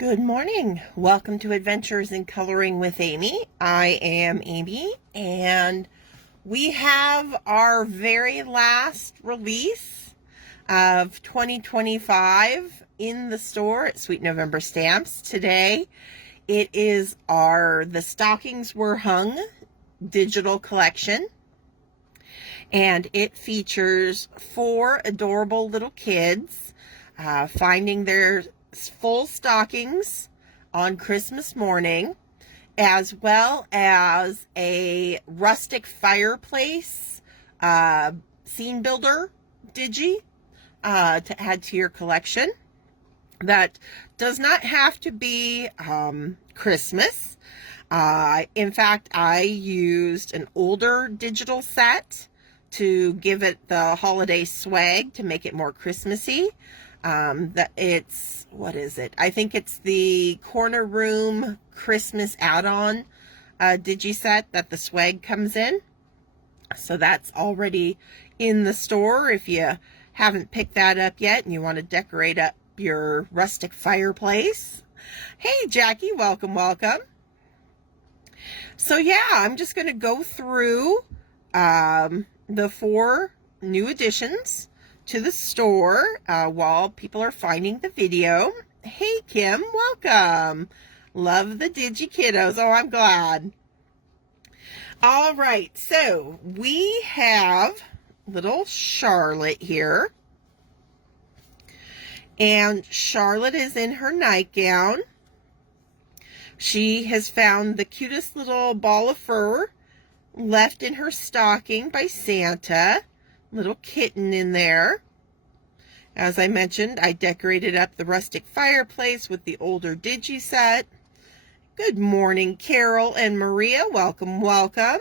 Good morning. Welcome to Adventures in Coloring with Amy. I am Amy, and we have our very last release of 2025 in the store at Sweet November Stamps. Today, it is The Stockings Were Hung digital collection, and it features 4 adorable little kids finding their full stockings on Christmas morning, as well as a rustic fireplace scene builder Digi to add to your collection. That does not have to be Christmas. In fact, I used an older digital set to give it the holiday swag to make it more Christmassy. What is it? I think it's the Corner Room Christmas add-on Digi set that the swag comes in. So that's already in the store if you haven't picked that up yet and you want to decorate up your rustic fireplace. Hey, Jackie, welcome, welcome. So yeah, I'm just going to go through the 4 new additions to the store while people are finding the video. Hey, Kim, welcome. Love the Digi kiddos. Oh, I'm glad. All right, so we have little Charlotte here. And Charlotte is in her nightgown. She has found the cutest little ball of fur left in her stocking by Santa. Little kitten in there. As I mentioned, I decorated up the rustic fireplace with the older Digi set. Good morning, Carol and Maria. Welcome, welcome.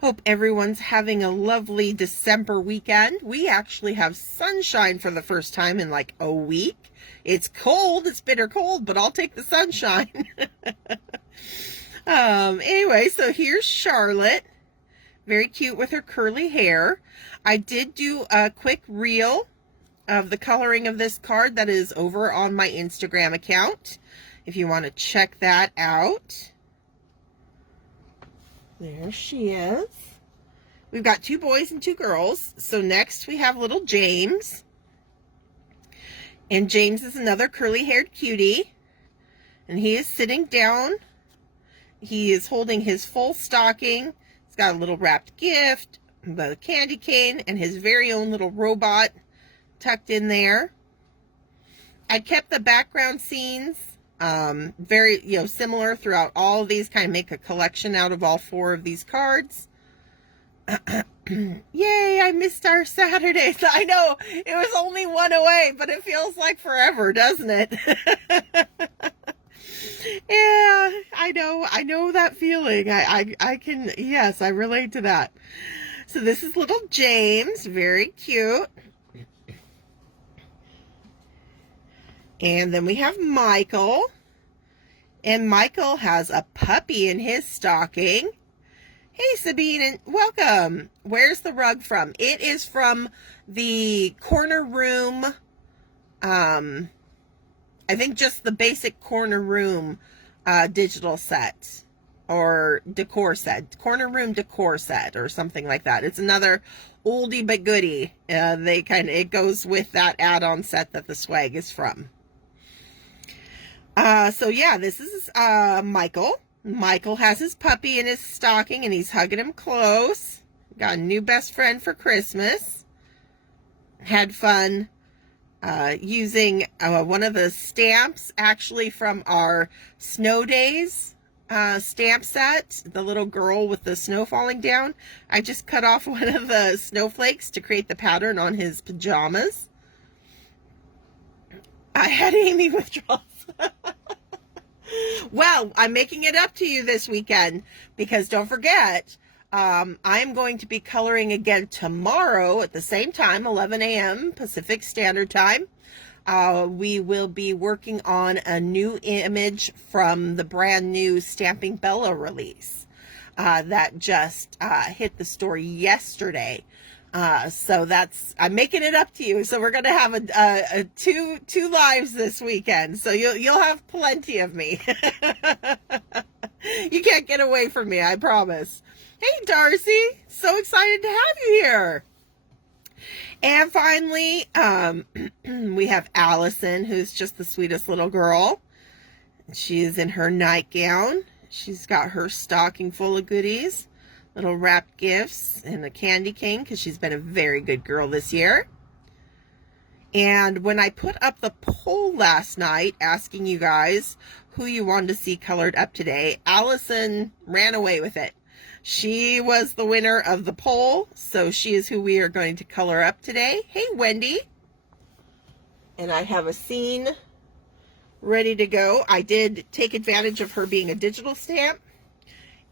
Hope everyone's having a lovely December weekend. We actually have sunshine for the first time in like a week. It's cold, it's bitter cold, but I'll take the sunshine. Anyway, so here's Charlotte. Very cute with her curly hair. I did do a quick reel of the coloring of this card that is over on my Instagram account, if you want to check that out. There she is. We've got 2 boys and 2 girls. So next we have little James. And James is another curly-haired cutie. And he is sitting down. He is holding his full stocking. He's got a little wrapped gift, the candy cane, and his very own little robot tucked in there. I kept the background scenes very, similar throughout all of these, kind of make a collection out of all 4 of these cards. Yay, I missed our Saturdays. I know, it was only 1 away, but it feels like forever, doesn't it? Yeah, I know that feeling. I can, yes, I relate to that. So this is little James, very cute. And then we have Michael. And Michael has a puppy in his stocking. Hey, Sabine, and welcome. Where's the rug from? It is from the Corner Room, I think just the basic Corner Room digital set or decor set, Corner Room decor set or something like that. It's another oldie but goodie. It goes with that add-on set that the swag is from. So yeah, this is Michael. Michael has his puppy in his stocking and he's hugging him close. Got a new best friend for Christmas. Had fun using one of the stamps actually from our Snow Days stamp set, the little girl with the snow falling down. I just cut off one of the snowflakes to create the pattern on his pajamas. I had Amy withdrawals. Well, I'm making it up to you this weekend because don't forget, I'm going to be coloring again tomorrow at the same time, 11 a.m. Pacific Standard Time. We will be working on a new image from the brand new Stamping Bella release that just hit the store yesterday. So I'm making it up to you. So we're gonna have a two lives this weekend. So you'll have plenty of me. You can't get away from me, I promise. Hey Darcy, so excited to have you here. And finally, we have Allison, who's just the sweetest little girl. She is in her nightgown. She's got her stocking full of goodies, little wrapped gifts, and a candy cane, because she's been a very good girl this year. And when I put up the poll last night asking you guys who you wanted to see colored up today, Allison ran away with it. She was the winner of the poll, so she is who we are going to color up today. Hey, Wendy. And I have a scene ready to go. I did take advantage of her being a digital stamp,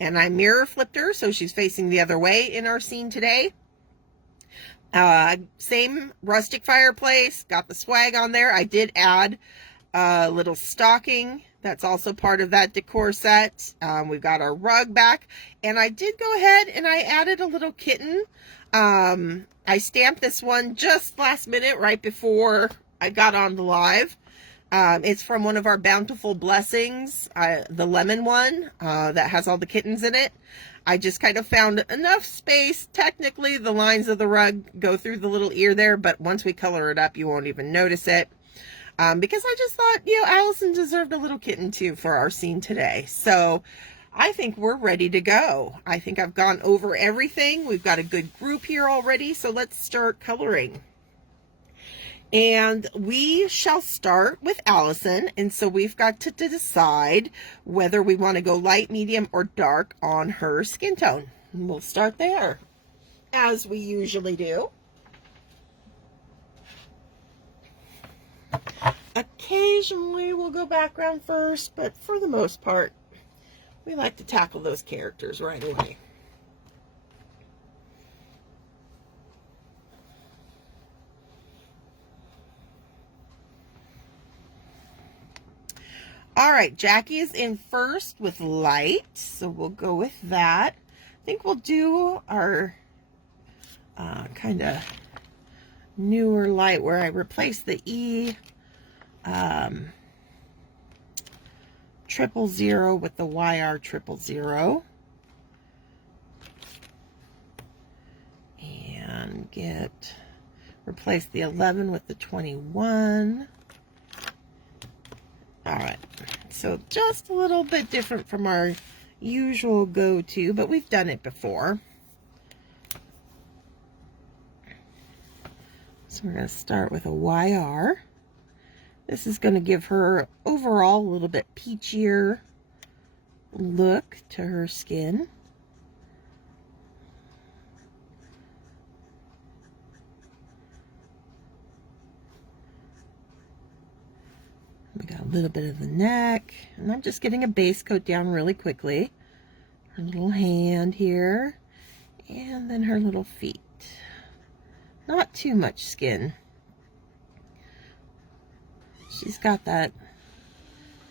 and I mirror flipped her, so she's facing the other way in our scene today. Same rustic fireplace, got the swag on there. I did add a little stocking. That's also part of that decor set. We've got our rug back, and I did go ahead and I added a little kitten. I stamped this one just last minute, right before I got on the live. It's from one of our Bountiful Blessings, the lemon one that has all the kittens in it. I just kind of found enough space. Technically, the lines of the rug go through the little ear there, but once we color it up, you won't even notice it. Because I just thought, Allison deserved a little kitten too for our scene today. So I think we're ready to go. I think I've gone over everything. We've got a good group here already, so let's start coloring. And we shall start with Allison, and so we've got to decide whether we want to go light, medium, or dark on her skin tone. And we'll start there, as we usually do. Occasionally we'll go background first, but for the most part, we like to tackle those characters right away. All right, Jackie is in first with light, so we'll go with that. I think we'll do our kind of newer light where I replace the E 000 with the YR 000. And replace the 11 with the 21. All right, so just a little bit different from our usual go-to, but we've done it before. So we're going to start with a YR. This is going to give her overall a little bit peachier look to her skin. We got a little bit of the neck, and I'm just getting a base coat down really quickly. Her little hand here, and then her little feet. Not too much skin. She's got that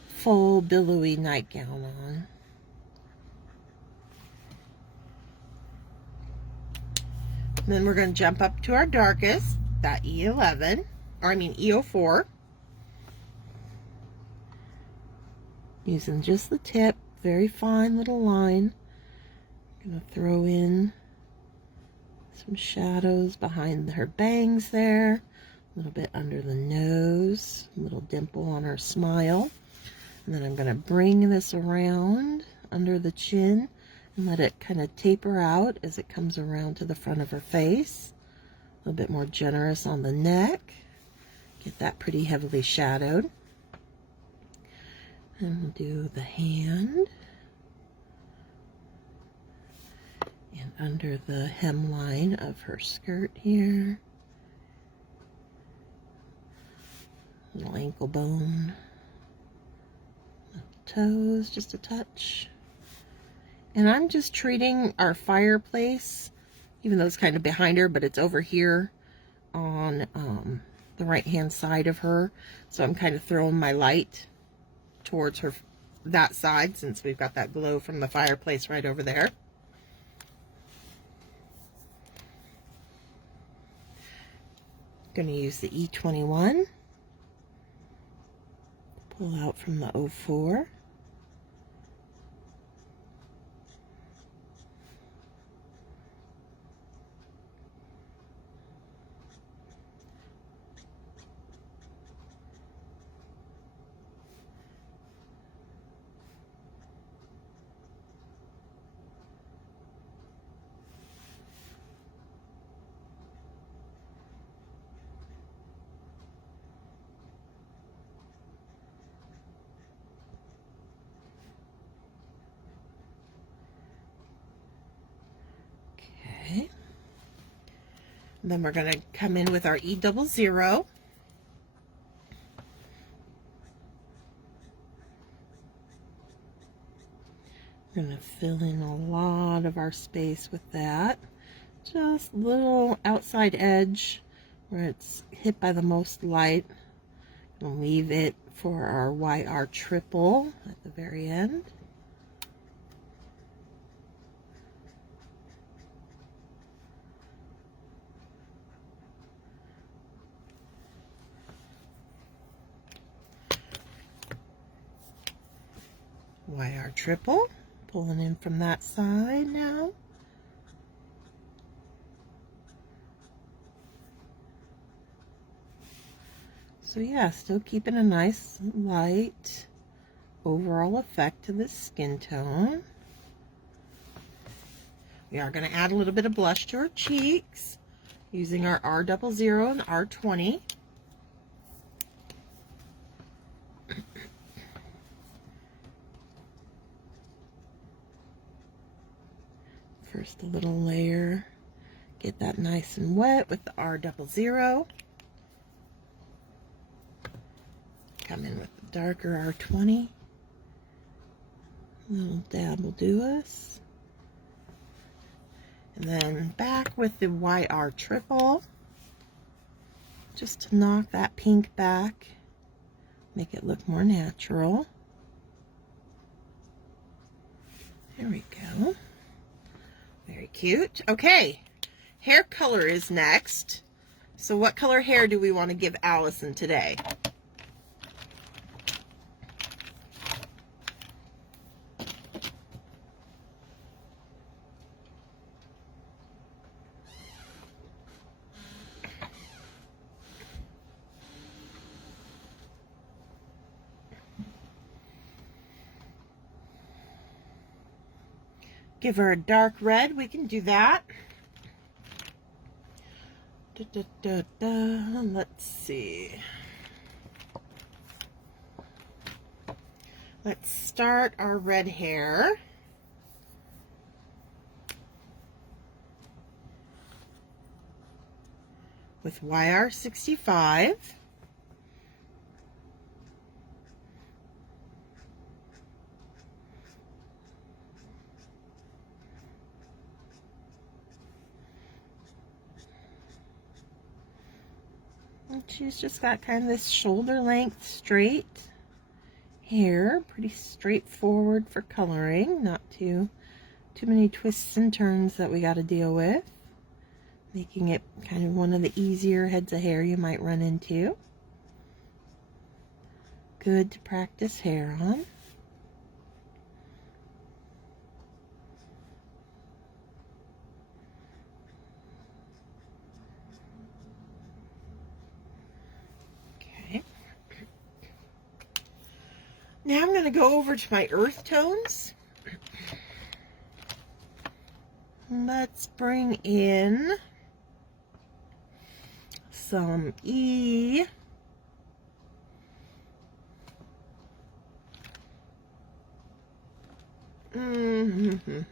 full billowy nightgown on. And then we're going to jump up to our darkest, that E11, or I mean E04. Using just the tip, very fine little line. I'm going to throw in some shadows behind her bangs there, a little bit under the nose, a little dimple on her smile. And then I'm going to bring this around under the chin and let it kind of taper out as it comes around to the front of her face. A little bit more generous on the neck. Get that pretty heavily shadowed. And we'll do the hand. And under the hemline of her skirt here. Little ankle bone. Toes, just a touch. And I'm just treating our fireplace, even though it's kind of behind her, but it's over here on the right hand side of her. So I'm kind of throwing my light towards her, that side, since we've got that glow from the fireplace right over there. Going to use the E21. Pull out from the 04. Then we're going to come in with our E00. We're going to fill in a lot of our space with that. Just a little outside edge where it's hit by the most light. We'll leave it for our YR triple at the very end. YR triple, pulling in from that side now. So yeah, still keeping a nice light overall effect to this skin tone. We are going to add a little bit of blush to our cheeks using our R00 and R20. First a little layer, get that nice and wet with the R00. Come in with the darker R20. A little dab will do us. And then back with the YR triple, just to knock that pink back, make it look more natural. There we go. Very cute. Okay, hair color is next. So what color hair do we want to give Allison today? Give her a dark red, we can do that. Let's see. Let's start our red hair. With YR65. And she's just got kind of this shoulder length straight hair, pretty straightforward for coloring, not too many twists and turns that we got to deal with, making it kind of one of the easier heads of hair you might run into. Good to practice hair on. Now I'm going to go over to my earth tones. Let's bring in some E. I'm going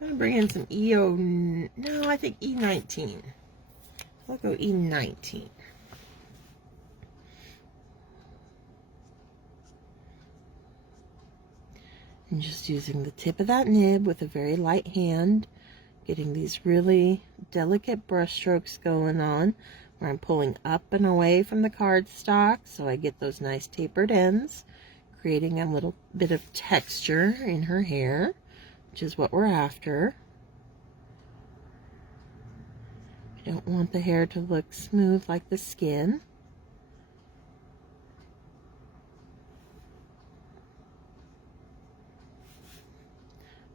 to bring in some EO. No, I think E19. I'll go E19. And just using the tip of that nib with a very light hand, getting these really delicate brush strokes going on, where I'm pulling up and away from the cardstock so I get those nice tapered ends, creating a little bit of texture in her hair, which is what we're after. You don't want the hair to look smooth like the skin.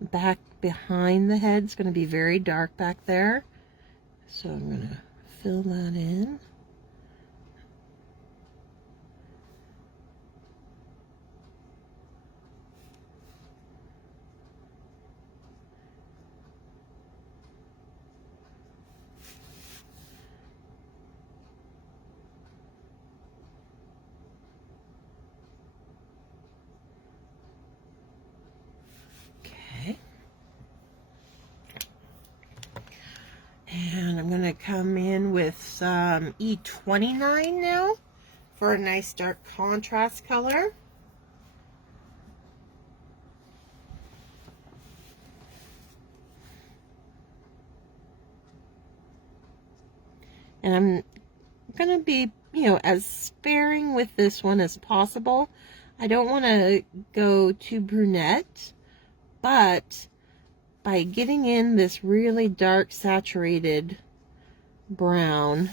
Back behind the head is going to be very dark back there. So I'm going to fill that in. And I'm going to come in with some E29 now for a nice dark contrast color. And I'm going to be, as sparing with this one as possible. I don't want to go too brunette, but by getting in this really dark saturated brown,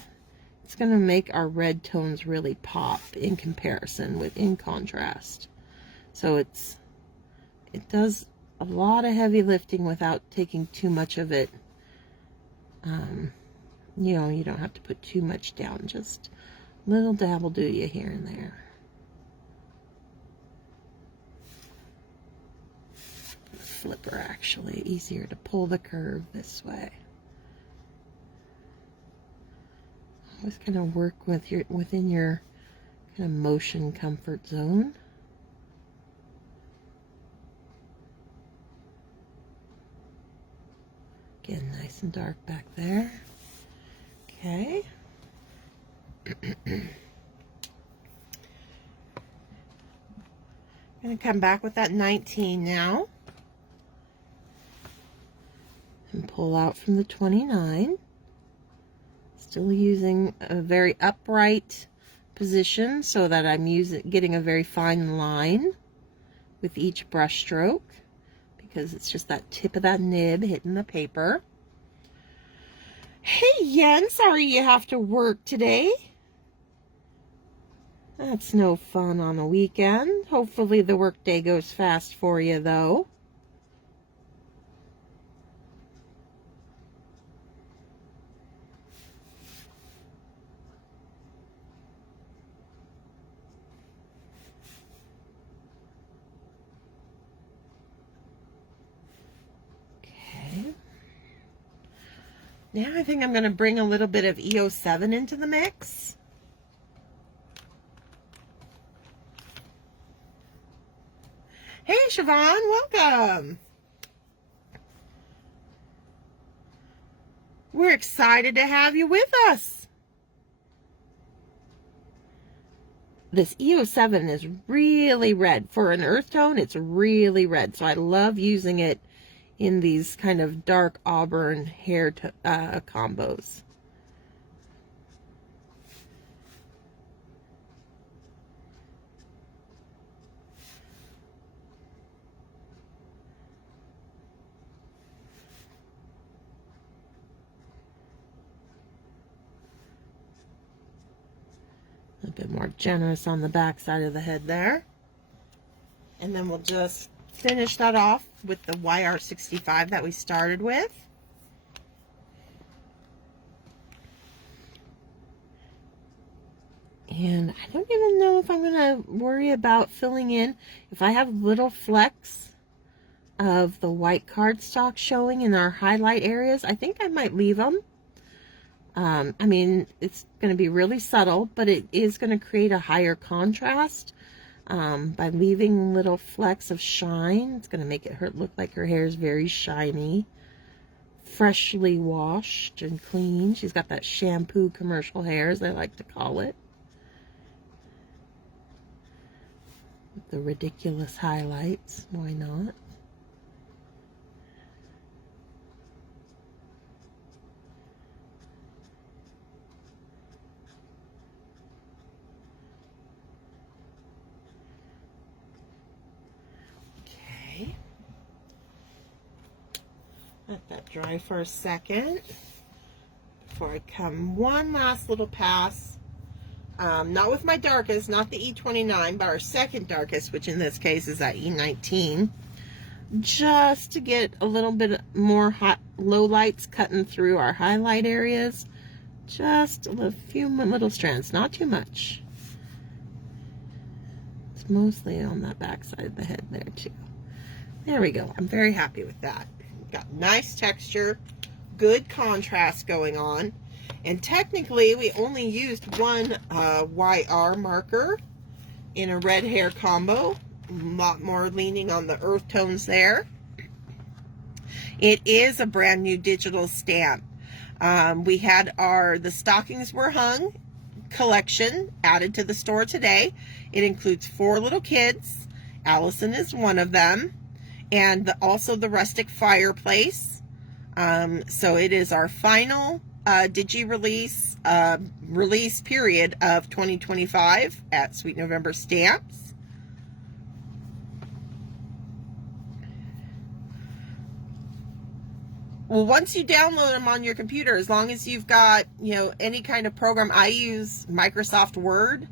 it's going to make our red tones really pop in comparison with in contrast. So it does a lot of heavy lifting without taking too much of it. You don't have to put too much down, just a little dab will do you here and there. Flipper, actually easier to pull the curve this way. Always kind of work with within your kind of motion comfort zone. Again, nice and dark back there. Okay. I'm going to come back with that 19 now. And pull out from the 29. Still using a very upright position so that I'm getting a very fine line with each brush stroke, because it's just that tip of that nib hitting the paper. Hey Yen, sorry you have to work today. That's no fun on a weekend. Hopefully the workday goes fast for you though. Now I think I'm going to bring a little bit of E07 into the mix. Hey Siobhan, welcome. We're excited to have you with us. This E07 is really red. For an earth tone, it's really red. So I love using it in these kind of dark auburn hair combos. A bit more generous on the back side of the head there. And then we'll just finish that off with the YR65 that we started with. And I don't even know if I'm going to worry about filling in. If I have little flecks of the white cardstock showing in our highlight areas, I think I might leave them. I mean, it's going to be really subtle, but it is going to create a higher contrast. By leaving little flecks of shine, it's going to make it look like her hair is very shiny, freshly washed and clean. She's got that shampoo commercial hair, as I like to call it, with the ridiculous highlights. Why not? Let that dry for a second before I come one last little pass. Not with my darkest, not the E29, but our second darkest, which in this case is that E19. Just to get a little bit more hot low lights cutting through our highlight areas. Just a few little strands, not too much. It's mostly on that back side of the head there too. There we go. I'm very happy with that. Got nice texture, good contrast going on. And technically we only used one YR marker in a red hair combo. A lot more leaning on the earth tones there. It is a brand new digital stamp. We had the Stockings Were Hung collection added to the store today. It includes 4 little kids. Allison is one of them. And also the rustic fireplace. So it is our final Digi release period of 2025 at Sweet November Stamps. Well, once you download them on your computer, as long as you've got, any kind of program, I use Microsoft Word,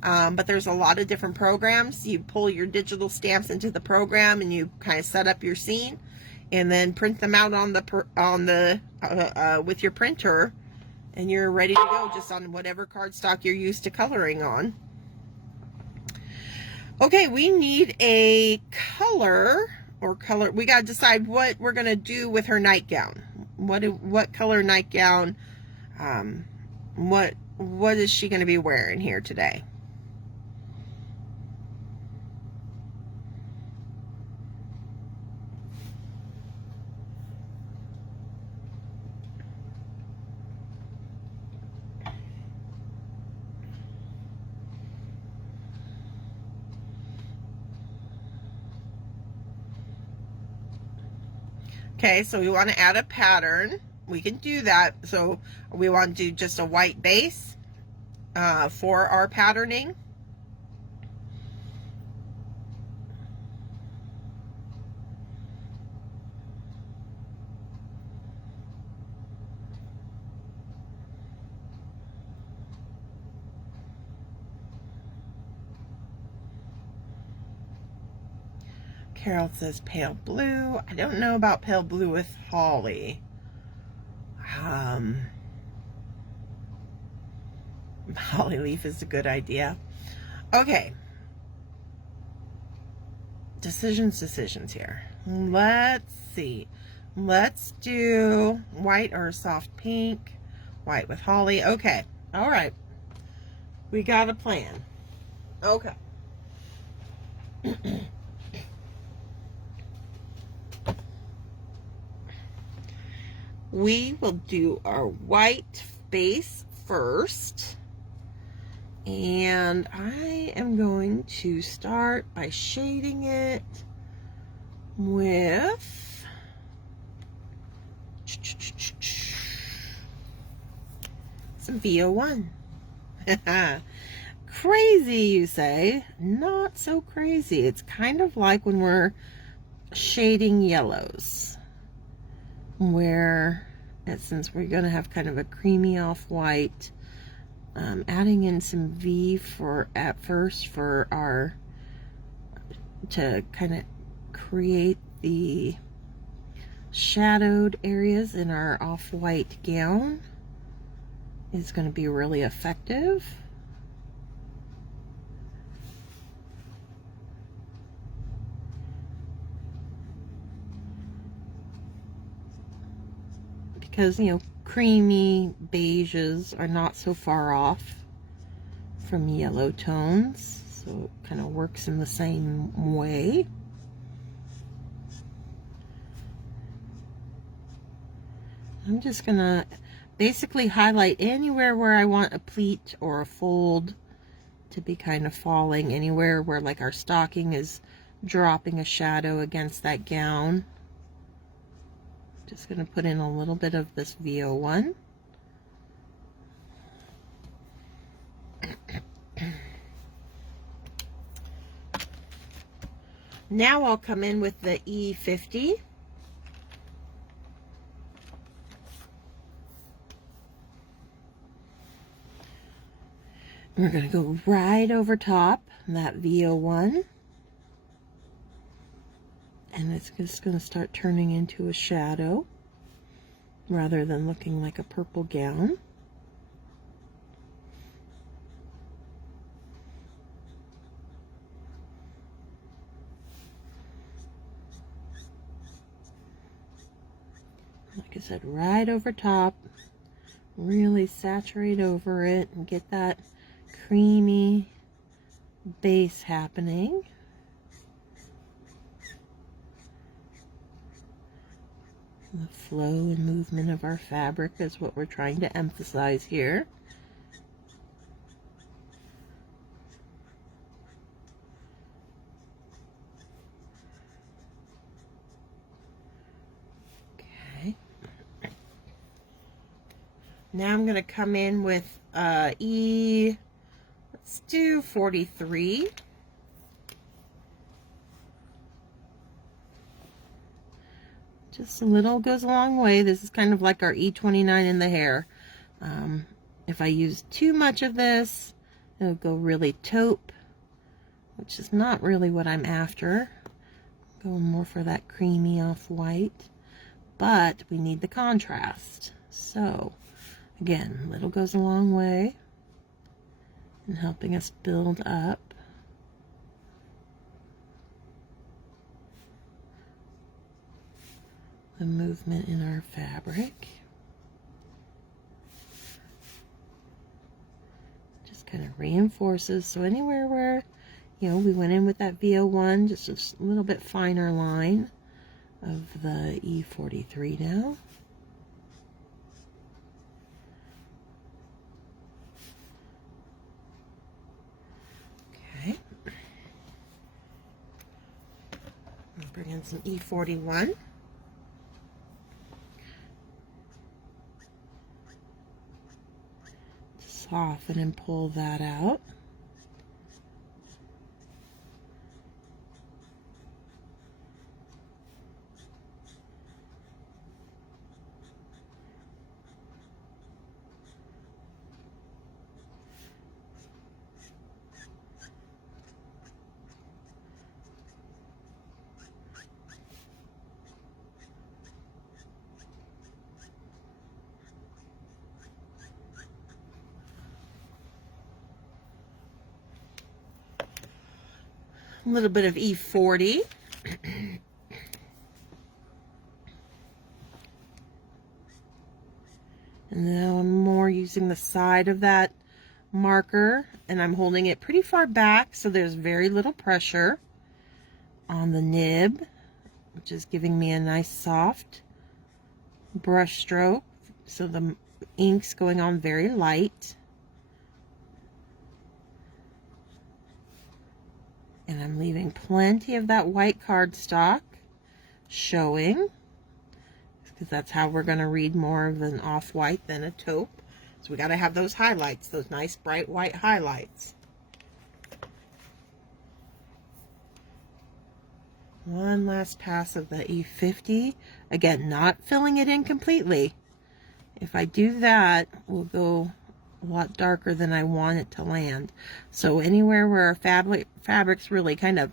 but there's a lot of different programs. You pull your digital stamps into the program and you kind of set up your scene and then print them out with your printer, and you're ready to go just on whatever cardstock you're used to coloring on. Okay, we need a color. We got to decide what we're going to do with her nightgown. What color nightgown, what is she going to be wearing here today? Okay, so we want to add a pattern. We can do that. So we want to do just a white base for our patterning. Carol says pale blue. I don't know about pale blue with holly. Holly leaf is a good idea. Okay. Decisions here. Let's see. Let's do white or soft pink. White with holly. Okay. All right. We got a plan. Okay. We will do our white base first, and I am going to start by shading it with some VO1. Crazy, you say? Not so crazy. It's kind of like when we're shading yellows, where since we're going to have kind of a creamy off-white, adding in some V at first to kind of create the shadowed areas in our off-white gown is going to be really effective. Because, creamy beiges are not so far off from yellow tones, so it kind of works in the same way. I'm just gonna basically highlight anywhere where I want a pleat or a fold to be kind of falling, anywhere where like our stocking is dropping a shadow against that gown. Just going to put in a little bit of this VO1. Now I'll come in with the E50. We're going to go right over top that VO1. And it's just going to start turning into a shadow rather than looking like a purple gown. Like I said, right over top, really saturate over it and get that creamy base happening. The flow and movement of our fabric is what we're trying to emphasize here. Okay. Now I'm going to come in with let's do 43. Just a little goes a long way. This is kind of like our E29 in the hair. If I use too much of this, it'll go really taupe, which is not really what I'm after. Going more for that creamy off-white, but we need the contrast. So, again, little goes a long way in helping us build up. The movement in our fabric. Just kind of reinforces. So anywhere where, you know, we went in with that VO1, just a little bit finer line of the E43 now. Okay. I'll bring in some E41. Soften and pull that out. A little bit of E40. And now I'm more using the side of that marker, and I'm holding it pretty far back so there's very little pressure on the nib, which is giving me a nice soft brush stroke. So the ink's going on very light. And I'm leaving plenty of that white cardstock showing, because that's how we're going to read more of an off-white than a taupe. So we got to have those highlights, those nice bright white highlights. One last pass of the E50. Again, not filling it in completely. If I do that, we'll go a lot darker than I want it to land. So anywhere where our fabric's really kind of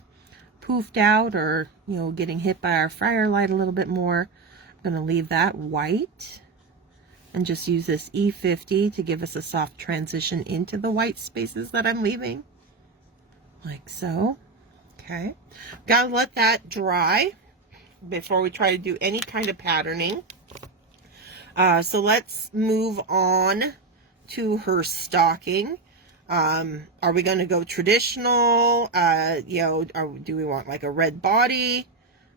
poofed out, or, you know, getting hit by our firelight a little bit more, I'm going to leave that white and just use this E50 to give us a soft transition into the white spaces that I'm leaving, like so. Okay, gotta let that dry before we try to do any kind of patterning. So let's move on to her stocking. Are we going to go traditional? You know, do we want like a red body?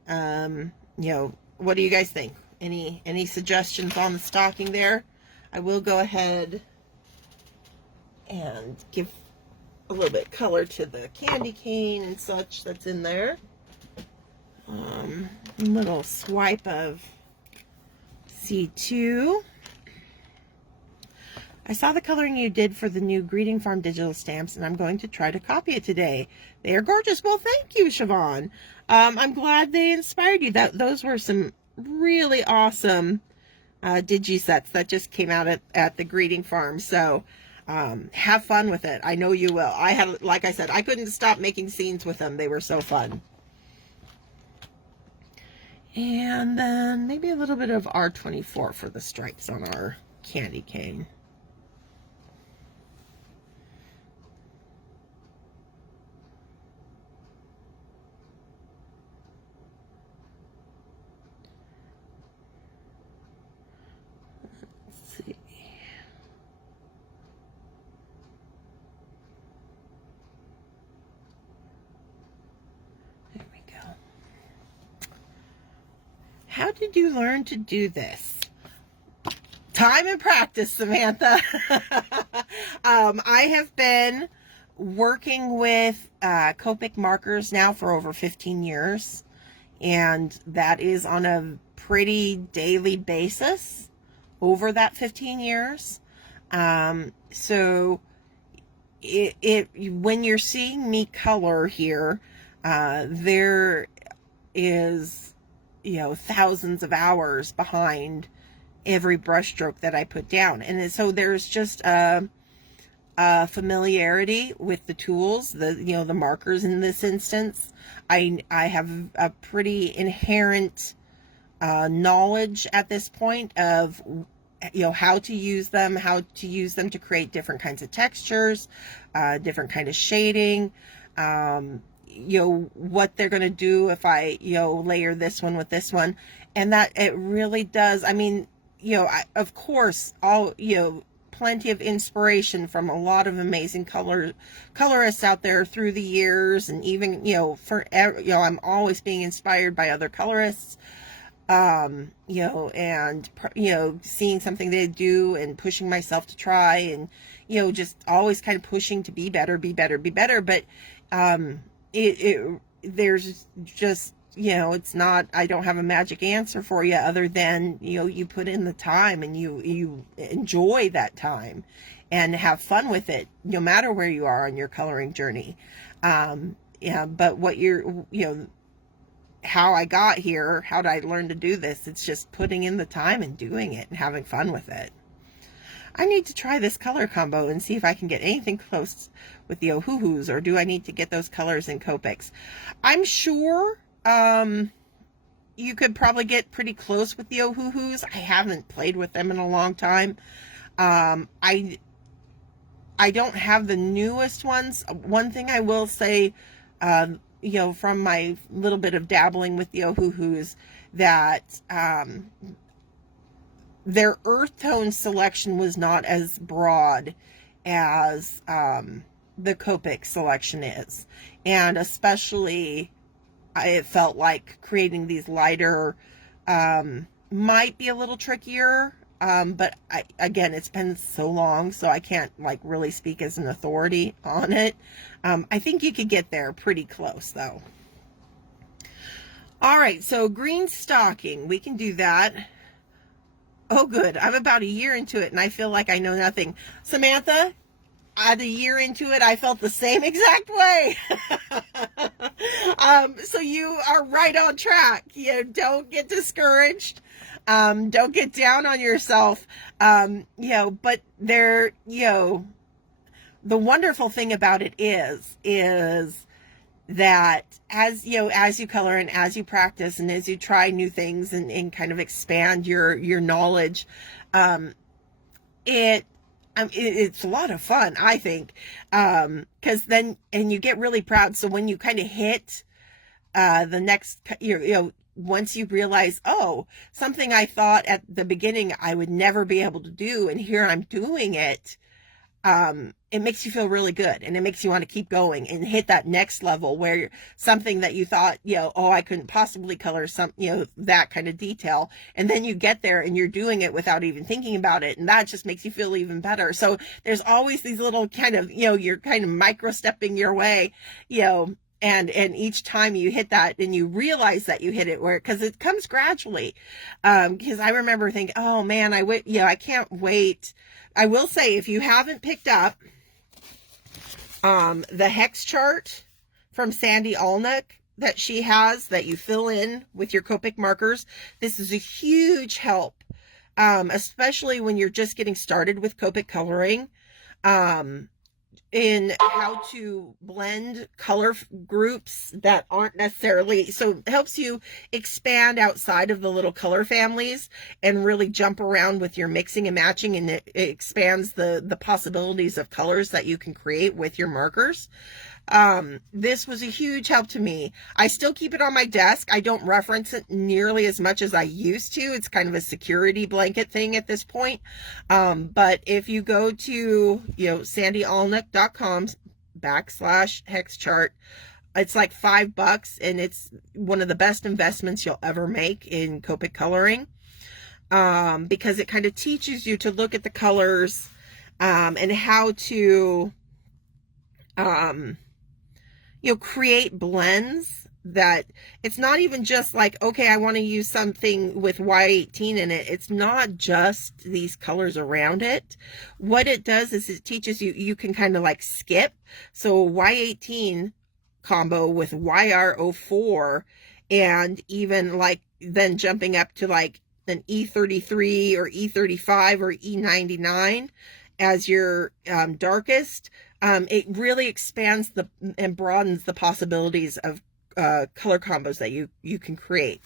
You know, what do you guys think? Any suggestions on the stocking there? I will go ahead and give a little bit color to the candy cane and such that's in there. A little swipe of C2. I saw the coloring you did for the new Greeting Farm digital stamps, and I'm going to try to copy it today. They are gorgeous. Well, thank you, Siobhan. I'm glad they inspired you. Those were some really awesome Digi sets that just came out at the Greeting Farm. So Have fun with it. I know you will. I had, like I said, I couldn't stop making scenes with them. They were so fun. And then maybe a little bit of R24 for the stripes on our candy cane. Let's see. There we go. How did you learn to do this? Time and practice, Samantha. I have been working with Copic markers now for over 15 years, and that is on a pretty daily basis over that 15 years. So when you're seeing me color here, there is, thousands of hours behind every brush stroke that I put down. And so there's just a familiarity with the tools, the markers in this instance. I have a pretty inherent knowledge at this point of how to use them to create different kinds of textures, different kind of shading, what they're going to do if I layer this one with this one. And that it really does, of course, plenty of inspiration from a lot of amazing colorists out there through the years, and even I'm always being inspired by other colorists, and seeing something they do and pushing myself to try, and just always kind of pushing to be better. But there's just, it's not, I don't have a magic answer for you other than, you put in the time and you enjoy that time and have fun with it, no matter where you are on your coloring journey. But what how I got here, how did I learn to do this? It's just putting in the time and doing it and having fun with it. I need to try this color combo and see if I can get anything close with the Ohuhus, or do I need to get those colors in Copics? I'm sure you could probably get pretty close with the Ohuhus. I haven't played with them in a long time. I don't have the newest ones. One thing I will say, from my little bit of dabbling with the Ohuhus, that their earth tone selection was not as broad as the Copic selection is. And especially, it felt like creating these lighter might be a little trickier. But again, it's been so long, so I can't really speak as an authority on it. I think you could get there pretty close though. All right, so green stocking, we can do that. Oh, good. I'm about a year into it, and I feel like I know nothing. Samantha, at a year into it, I felt the same exact way. So you are right on track. Don't get discouraged. Don't get down on yourself. But there, the wonderful thing about it is that as you color and as you practice and as you try new things and kind of expand your knowledge, it's a lot of fun, I think, because then, and you get really proud. So when you kind of hit the next, once you realize, oh, something I thought at the beginning I would never be able to do, and here I'm doing it, it makes you feel really good, and it makes you want to keep going and hit that next level where something that you thought, I couldn't possibly color that kind of detail. And then you get there and you're doing it without even thinking about it. And that just makes you feel even better. So there's always these little kind of, you're kind of micro stepping your way, and each time you hit that and you realize that you hit it, because it comes gradually. Because I remember thinking, oh man, I can't wait. I will say, if you haven't picked up the hex chart from Sandy Alnick that she has, that you fill in with your Copic markers, this is a huge help, especially when you're just getting started with Copic coloring. in how to blend color groups that aren't necessarily, so it helps you expand outside of the little color families and really jump around with your mixing and matching, and it expands the possibilities of colors that you can create with your markers. This was a huge help to me. I still keep it on my desk. I don't reference it nearly as much as I used to. It's kind of a security blanket thing at this point. But if you go to, sandyallnuck.com/hex chart, it's like $5 and it's one of the best investments you'll ever make in Copic coloring. Because it kind of teaches you to look at the colors, and how to, create blends that it's not even just like, okay, I want to use something with Y18 in it. It's not just these colors around it. What it does is it teaches you, you can kind of like skip. So Y18 combo with YR04, and even like then jumping up to like an E33 or E35 or E99 as your darkest. It really expands and broadens the possibilities of color combos that you can create.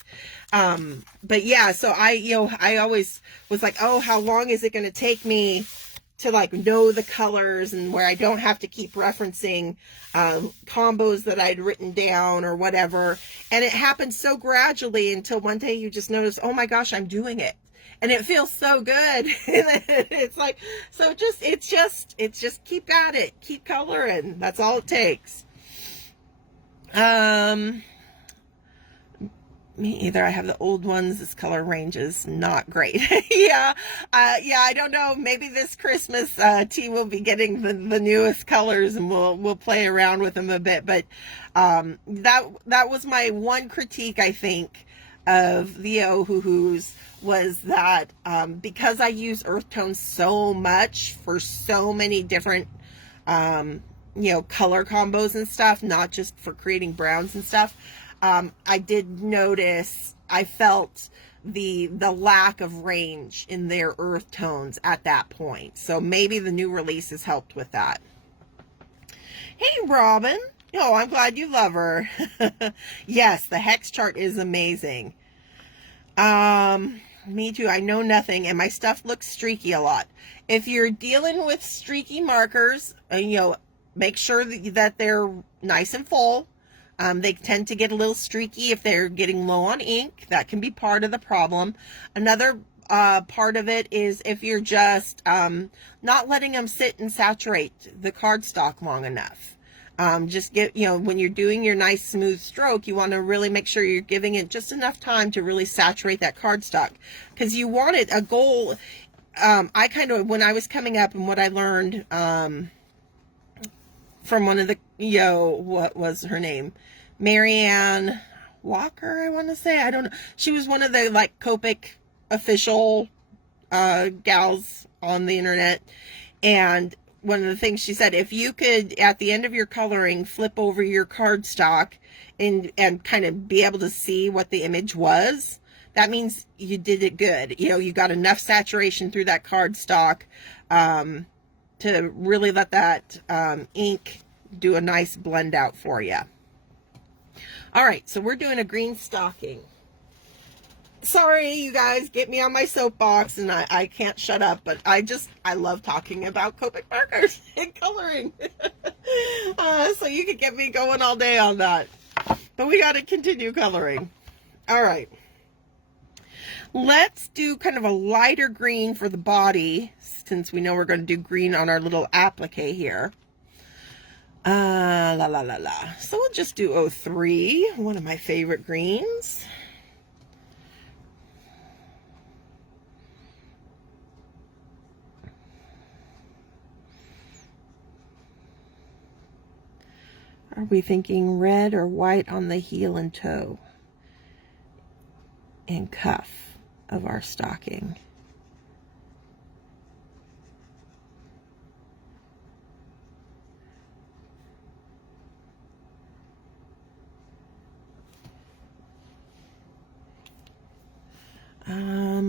But yeah, so I always was like, oh, how long is it going to take me to like know the colors, and where I don't have to keep referencing combos that I'd written down or whatever. And it happened so gradually until one day you just notice, oh my gosh, I'm doing it. And it feels so good. It's like, so it's just keep at it, keep coloring. That's all it takes. Me either. I have the old ones. This color range is not great. Yeah. I don't know. Maybe this Christmas, T will be getting the newest colors, and we'll play around with them a bit. But, that was my one critique, I think, of the Ohuhus, was that, because I use earth tones so much for so many different, color combos and stuff, not just for creating browns and stuff. I did notice, I felt the lack of range in their earth tones at that point. So maybe the new releases helped with that. Hey, Robin. Oh, I'm glad you love her. Yes, the hex chart is amazing. Me too. I know nothing, and my stuff looks streaky a lot. If you're dealing with streaky markers, make sure that they're nice and full. They tend to get a little streaky if they're getting low on ink. That can be part of the problem. Another part of it is if you're just not letting them sit and saturate the cardstock long enough. Just get, when you're doing your nice smooth stroke, you want to really make sure you're giving it just enough time to really saturate that cardstock, because you want it, a goal. I kind of, when I was coming up, and what I learned from one of the, what was her name? Marianne Walker, I want to say. I don't know. She was one of the like Copic official gals on the internet. And one of the things she said, if you could, at the end of your coloring, flip over your cardstock and kind of be able to see what the image was, that means you did it good. You got enough saturation through that cardstock to really let that ink do a nice blend out for you. All right, so we're doing a green stocking. Sorry, you guys, get me on my soapbox, and I can't shut up, but I love talking about Copic markers and coloring. So you could get me going all day on that. But we got to continue coloring. All right. Let's do kind of a lighter green for the body, since we know we're going to do green on our little applique here. So we'll just do 03, one of my favorite greens. Are we thinking red or white on the heel and toe and cuff of our stocking?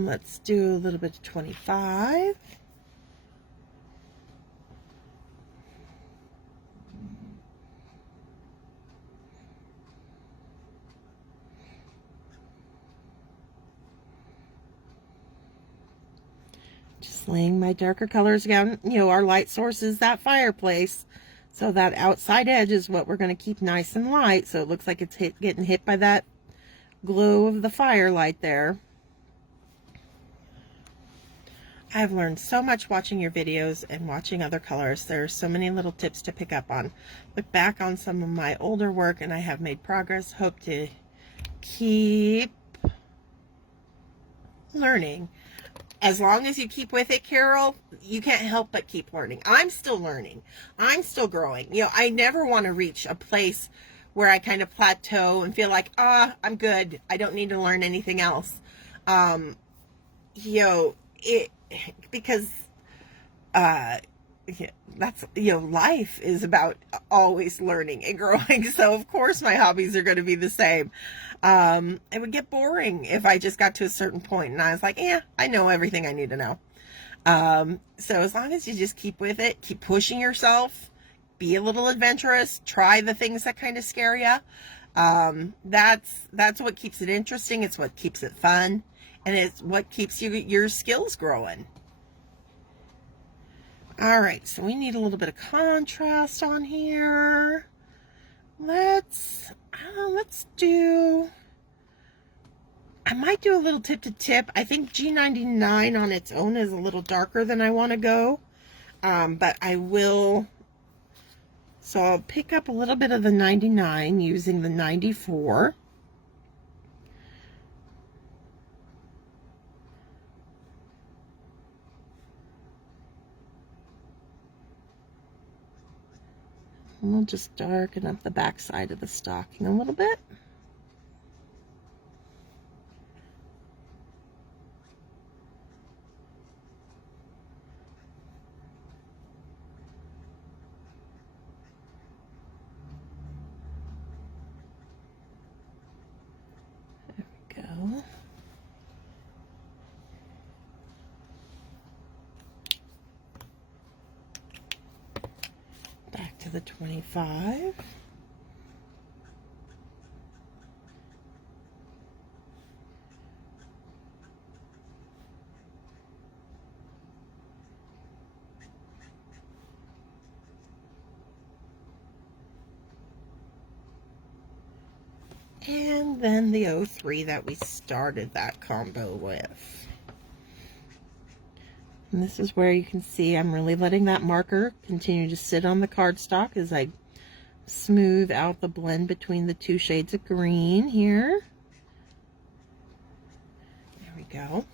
Let's do a little bit of 25. Just laying my darker colors down. You know, our light source is that fireplace. So that outside edge is what we're going to keep nice and light. So it looks like it's getting hit by that glow of the firelight there. I've learned so much watching your videos and watching other colors. There are so many little tips to pick up on. Look back on some of my older work and I have made progress. Hope to keep learning. As long as you keep with it, Carol, you can't help but keep learning. I'm still learning. I'm still growing. You know, I never want to reach a place where I kind of plateau and feel like, I'm good. I don't need to learn anything else. You know, because that's, you know, life is about always learning and growing. So of course my hobbies are going to be the same. It would get boring if I just got to a certain point and I was like, yeah, I know everything I need to know. So as long as you just keep with it, keep pushing yourself, be a little adventurous, try the things that kind of scare you. That's what keeps it interesting. It's what keeps it fun. And it's what keeps your skills growing. All right, so we need a little bit of contrast on here. Let's do, I might do a little tip to tip. I think G99 on its own is a little darker than I want to go. But I will, so I'll pick up a little bit of the 99 using the 94. And we'll just darken up the back side of the stocking a little bit. There we go. Back to the 25. And then the 03 that we started that combo with. And this is where you can see I'm really letting that marker continue to sit on the cardstock as I smooth out the blend between the two shades of green here. There we go.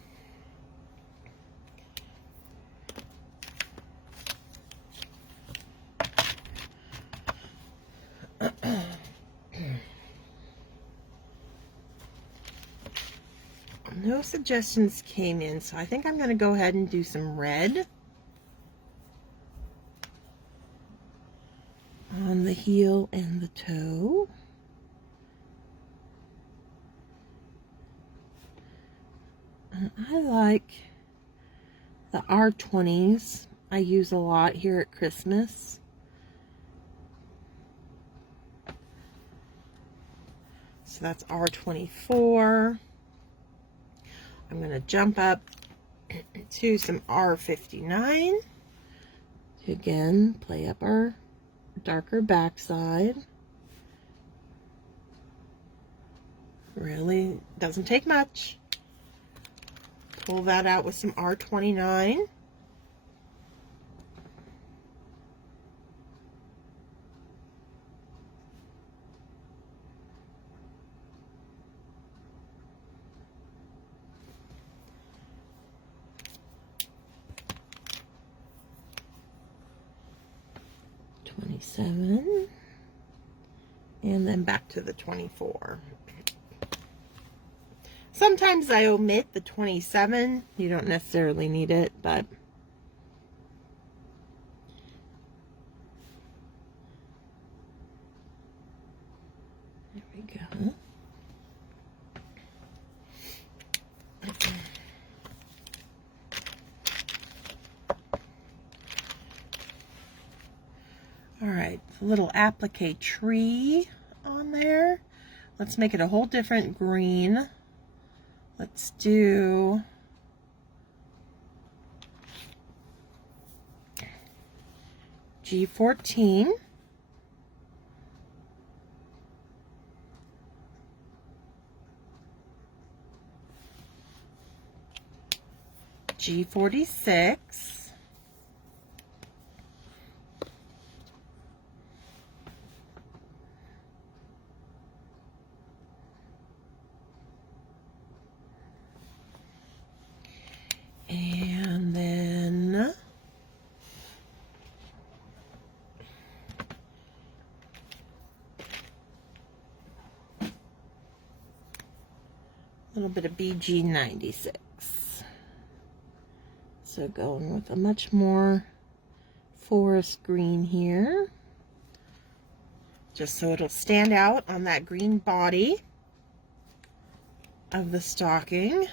No suggestions came in, so I think I'm going to go ahead and do some red on the heel and the toe. And I like the R20s. I use a lot here at Christmas. So that's R24. I'm going to jump up to some R59 to again play up our darker backside. Really doesn't take much. Pull that out with some R29. And then back to the 24. Sometimes I omit the 27. You don't necessarily need it, but there we go. All right, a little applique tree on there. Let's make it a whole different green. Let's do G14. G46. And then a little bit of BG96. So going with a much more forest green here, just so it'll stand out on that green body of the stocking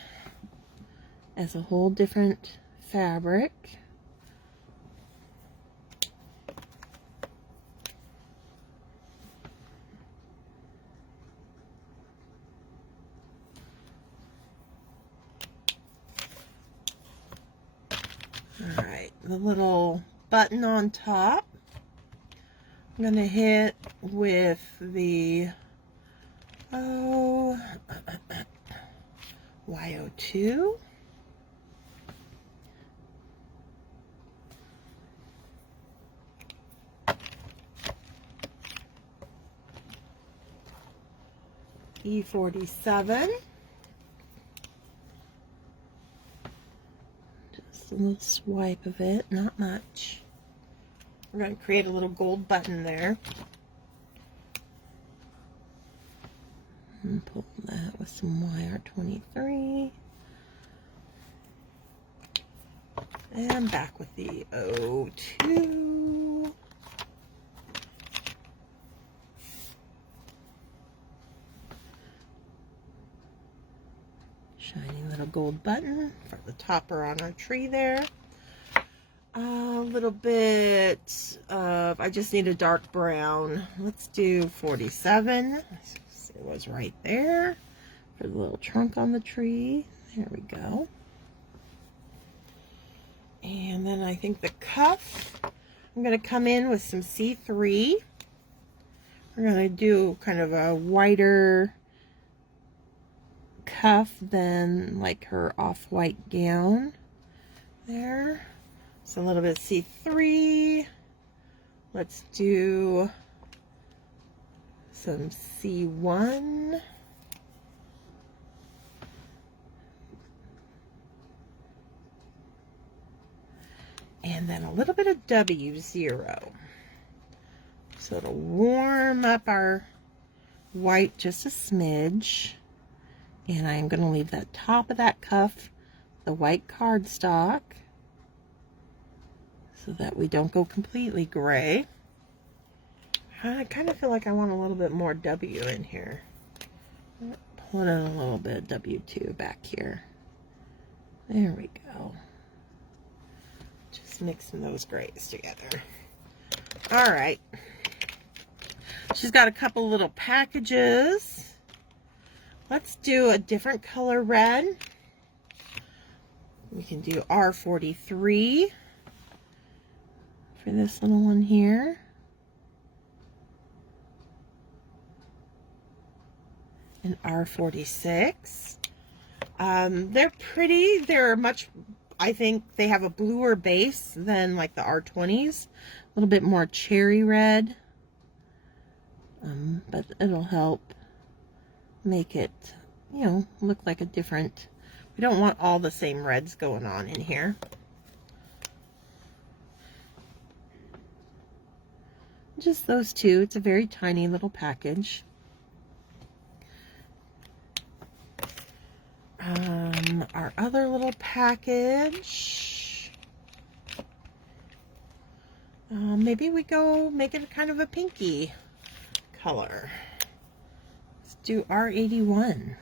as a whole different fabric. All right, the little button on top, I'm going to hit with the Y02. E47. Just a little swipe of it, not much. We're going to create a little gold button there. And pull that with some YR23. And back with the O2. Shiny little gold button for the topper on our tree there. A little bit of, I just need a dark brown. Let's do 47. It was right there for the little trunk on the tree. There we go. And then I think the cuff, I'm going to come in with some C3. We're going to do kind of a whiter cuff than like her off-white gown there. So a little bit of C3. Let's do some C1. And then a little bit of W0. So it'll warm up our white just a smidge. And I'm going to leave that top of that cuff, the white cardstock, so that we don't go completely gray. I kind of feel like I want a little bit more W in here. Pull in a little bit of W2 back here. There we go. Just mixing those grays together. All right. She's got a couple little packages. Let's do a different color red. We can do R43 for this little one here. And R46. They're pretty. They're much, I think they have a bluer base than like the R20s. A little bit more cherry red. But it'll help make it, you know, look like a different, we don't want all the same reds going on in here. Just those two. It's a very tiny little package. Our other little package, maybe we go make it kind of a pinky color. Let's do R81.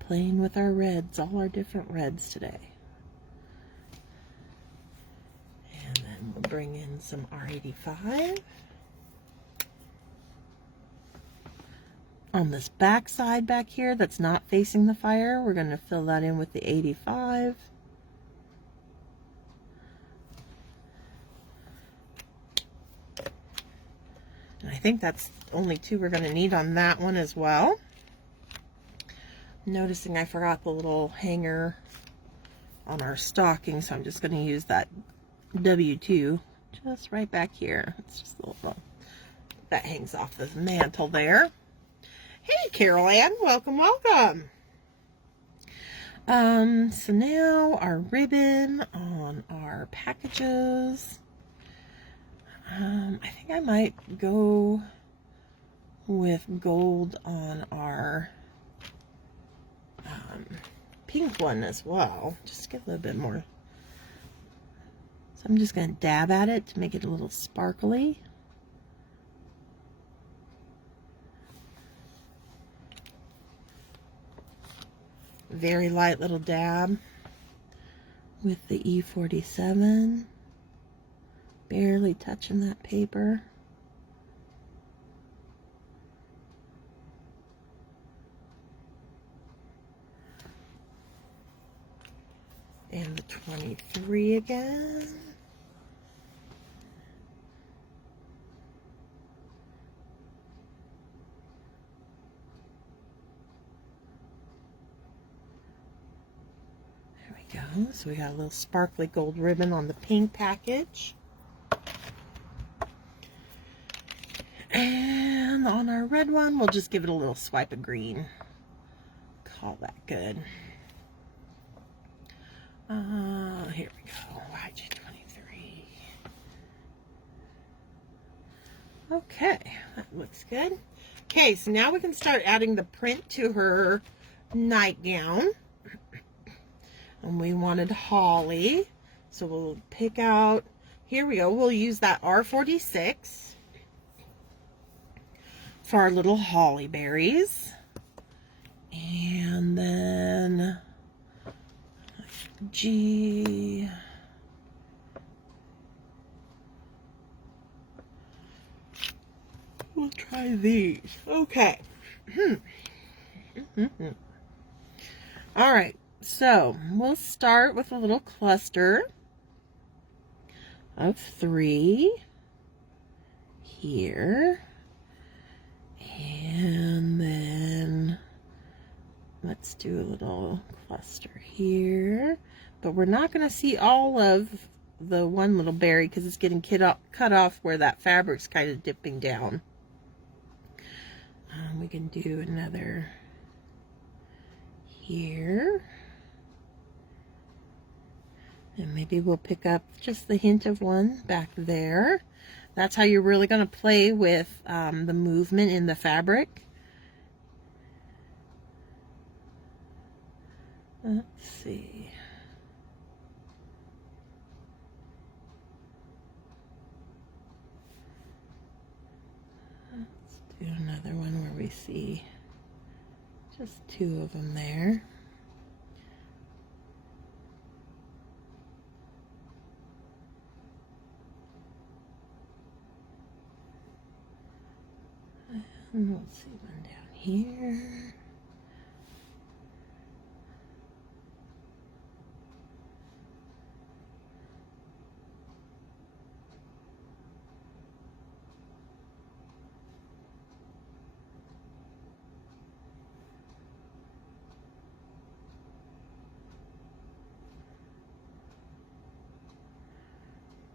Playing with our reds, all our different reds today. And then we'll bring in some R85. On this back side back here that's not facing the fire, we're going to fill that in with the 85. think that's only 2 we're going to need on that one as well. Noticing I forgot the little hanger on our stocking, so I'm just going to use that W2 just right back here. It's just a little that hangs off the mantle there. Hey, Carol Ann, welcome, welcome. So now our ribbon on our packages. I think I might go with gold on our pink one as well. Just get a little bit more. So I'm just going to dab at it to make it a little sparkly. Very light little dab with the E47. Barely touching that paper. And the 23 again. There we go. So we got a little sparkly gold ribbon on the pink package. And on our red one, we'll just give it a little swipe of green. Call that good. Here we go. YG23. Okay, that looks good. Okay, so now we can start adding the print to her nightgown. And we wanted holly. So we'll pick out, here we go, we'll use that R46 for our little holly berries. And then G. We'll try these. Okay. All right. So we'll start with a little cluster of 3 here. And then let's do a little cluster here. But we're not going to see all of the one little berry because it's getting cut off where that fabric's kind of dipping down. We can do another here. And maybe we'll pick up just the hint of one back there. That's how you're really going to play with the movement in the fabric. Let's see. Let's do another one where we see just 2 of them there. And let's see one down here.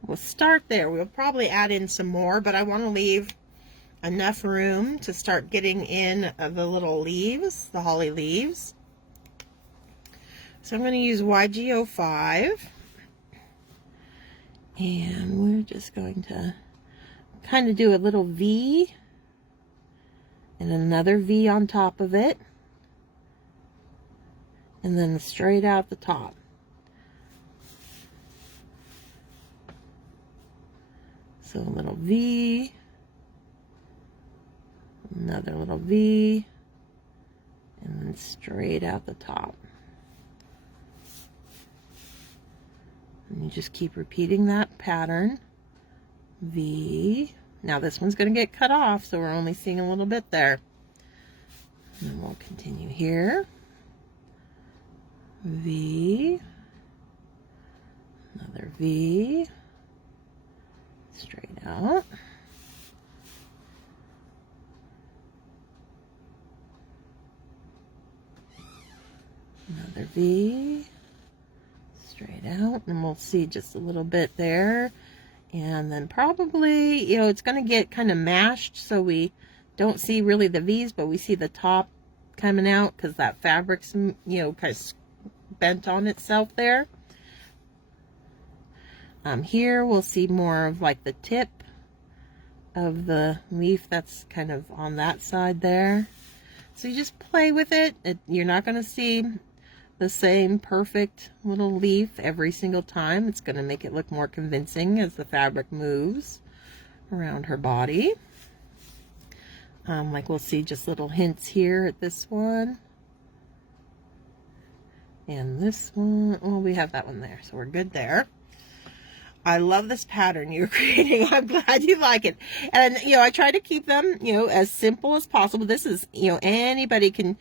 We'll start there. We'll probably add in some more, but I want to leave enough room to start getting in the little leaves, the holly leaves. So I'm going to use YG05. And we're just going to kind of do a little V and another V on top of it. And then straight out the top. So a little V, another little V, and then straight out the top. And you just keep repeating that pattern. V. Now this one's going to get cut off, so we're only seeing a little bit there. And then we'll continue here. V. Another V. Straight out. Another V, straight out, and we'll see just a little bit there. And then probably, you know, it's going to get kind of mashed, so we don't see really the V's, but we see the top coming out because that fabric's, you know, kind of bent on itself there. Here we'll see more of like the tip of the leaf that's kind of on that side there. So you just play with it. You're not going to see the same perfect little leaf every single time. It's going to make it look more convincing as the fabric moves around her body. Like we'll see just little hints here at this one. And this one, well, we have that one there, so we're good there. I love this pattern you're creating. I'm glad you like it. And, you know, I try to keep them, you know, as simple as possible. This is, you know, anybody can,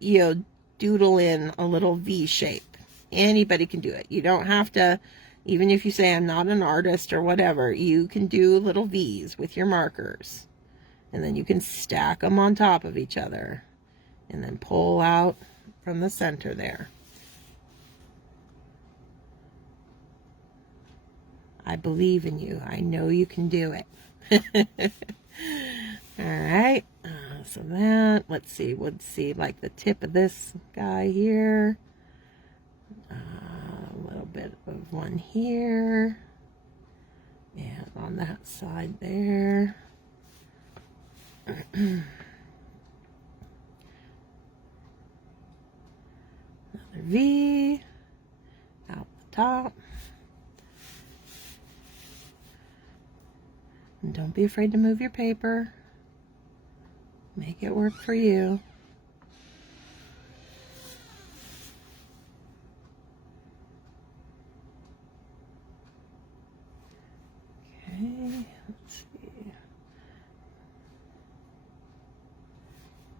you know, doodle in a little V shape. Anybody can do it. You don't have to, even if you say I'm not an artist or whatever, you can do little V's with your markers. And then you can stack them on top of each other. And then pull out from the center there. I believe in you. I know you can do it. All right. So that, let's see, like the tip of this guy here. A little bit of one here. And on that side there. Another V. Out the top. And don't be afraid to move your paper. Make it work for you. Okay, let's see.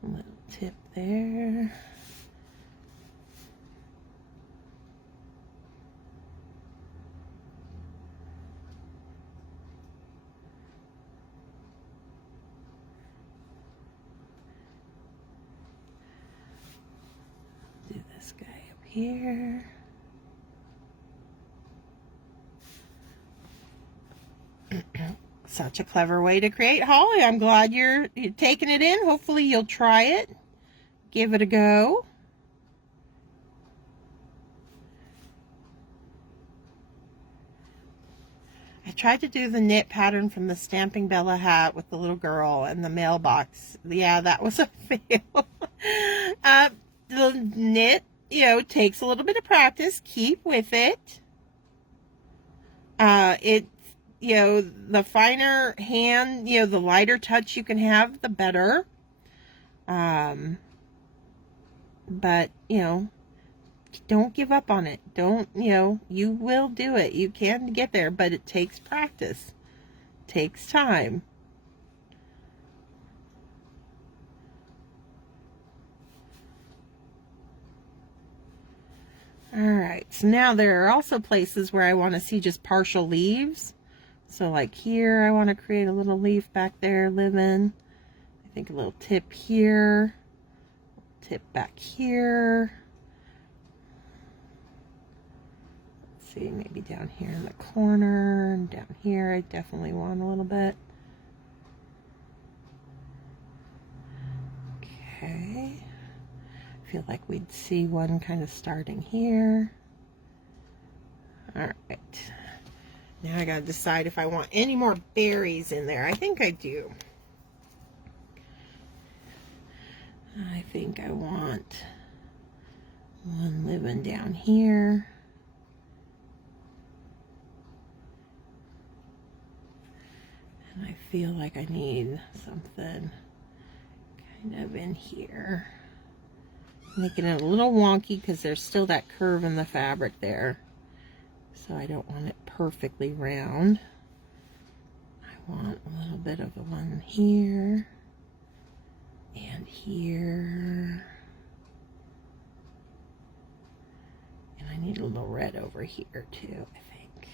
A little tip there. Here. Such a clever way to create holly. I'm glad you're taking it in. Hopefully you'll try it. Give it a go. I tried to do the knit pattern from the Stamping Bella hat with the little girl and the mailbox. Yeah, that was a fail. The knit, you know, takes a little bit of practice. Keep with it. You know, the finer hand, you know, the lighter touch you can have, the better. But, you know, don't give up on it. Don't, you know, you will do it. You can get there, but it takes practice. It takes time. Alright, so now there are also places where I want to see just partial leaves. So like here, I want to create a little leaf back there living. I think a little tip here, tip back here. Let's see, maybe down here in the corner, and down here I definitely want a little bit. Okay. Feel like we'd see one kind of starting here. All right. Now I gotta decide if I want any more berries in there. I think I do. I think I want one living down here. And I feel like I need something kind of in here. Making it a little wonky because there's still that curve in the fabric there. So I don't want it perfectly round. I want a little bit of the one here and here. And I need a little red over here too, I think.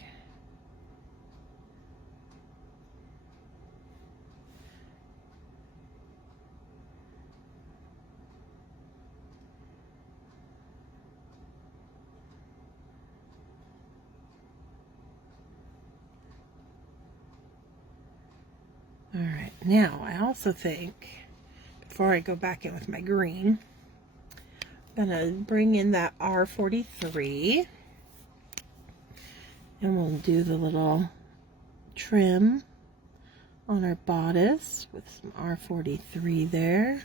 Now, I also think, before I go back in with my green, I'm going to bring in that R43. And we'll do the little trim on our bodice with some R43 there.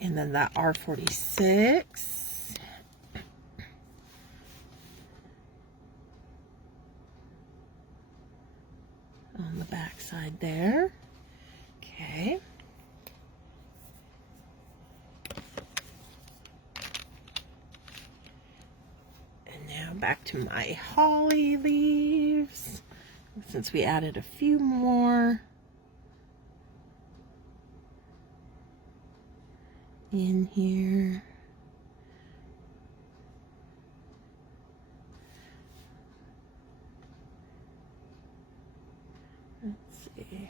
And then that R46. On the back side there. Okay. And now back to my holly leaves. Since we added a few more in here. Let's see.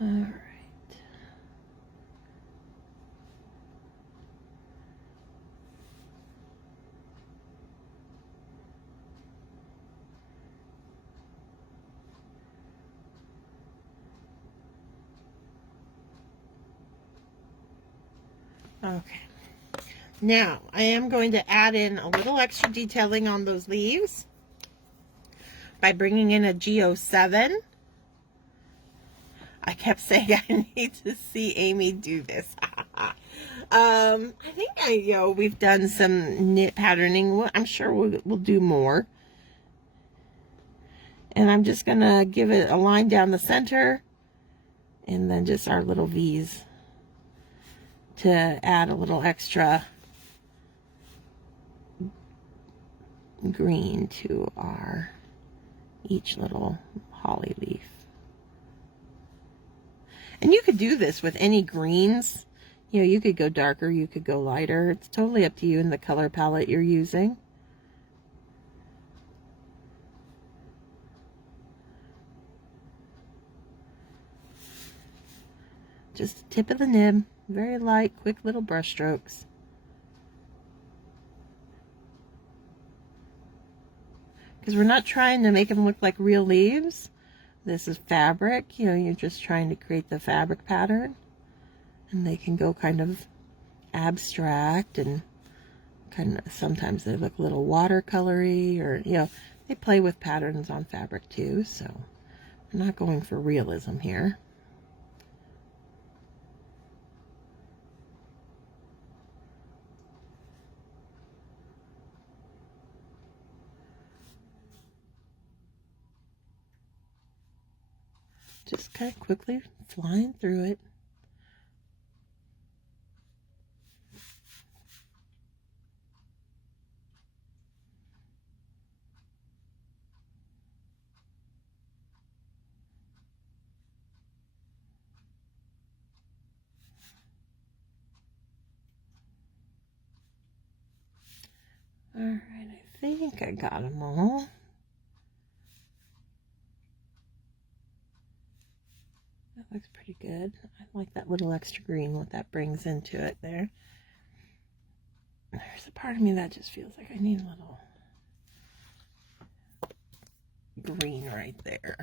All right. Okay. Now, I am going to add in a little extra detailing on those leaves by bringing in a G07. I kept saying I need to see Amy do this. I think we've done some knit patterning. I'm sure we'll do more. And I'm just going to give it a line down the center and then just our little V's to add a little extra green to our each little holly leaf. And you could do this with any greens. You could go darker, you could go lighter. It's totally up to you and the color palette you're using. Just the tip of the nib, very light, quick little brush strokes. Because we're not trying to make them look like real leaves. This is fabric, you're just trying to create the fabric pattern. And they can go kind of abstract and kind of, sometimes they look a little watercolory, or, they play with patterns on fabric too, so we're not going for realism here. Just kind of quickly flying through it. All right, I think I got them all. That looks pretty good. I like that little extra green, what that brings into it there. There's a part of me that just feels like I need a little green right there.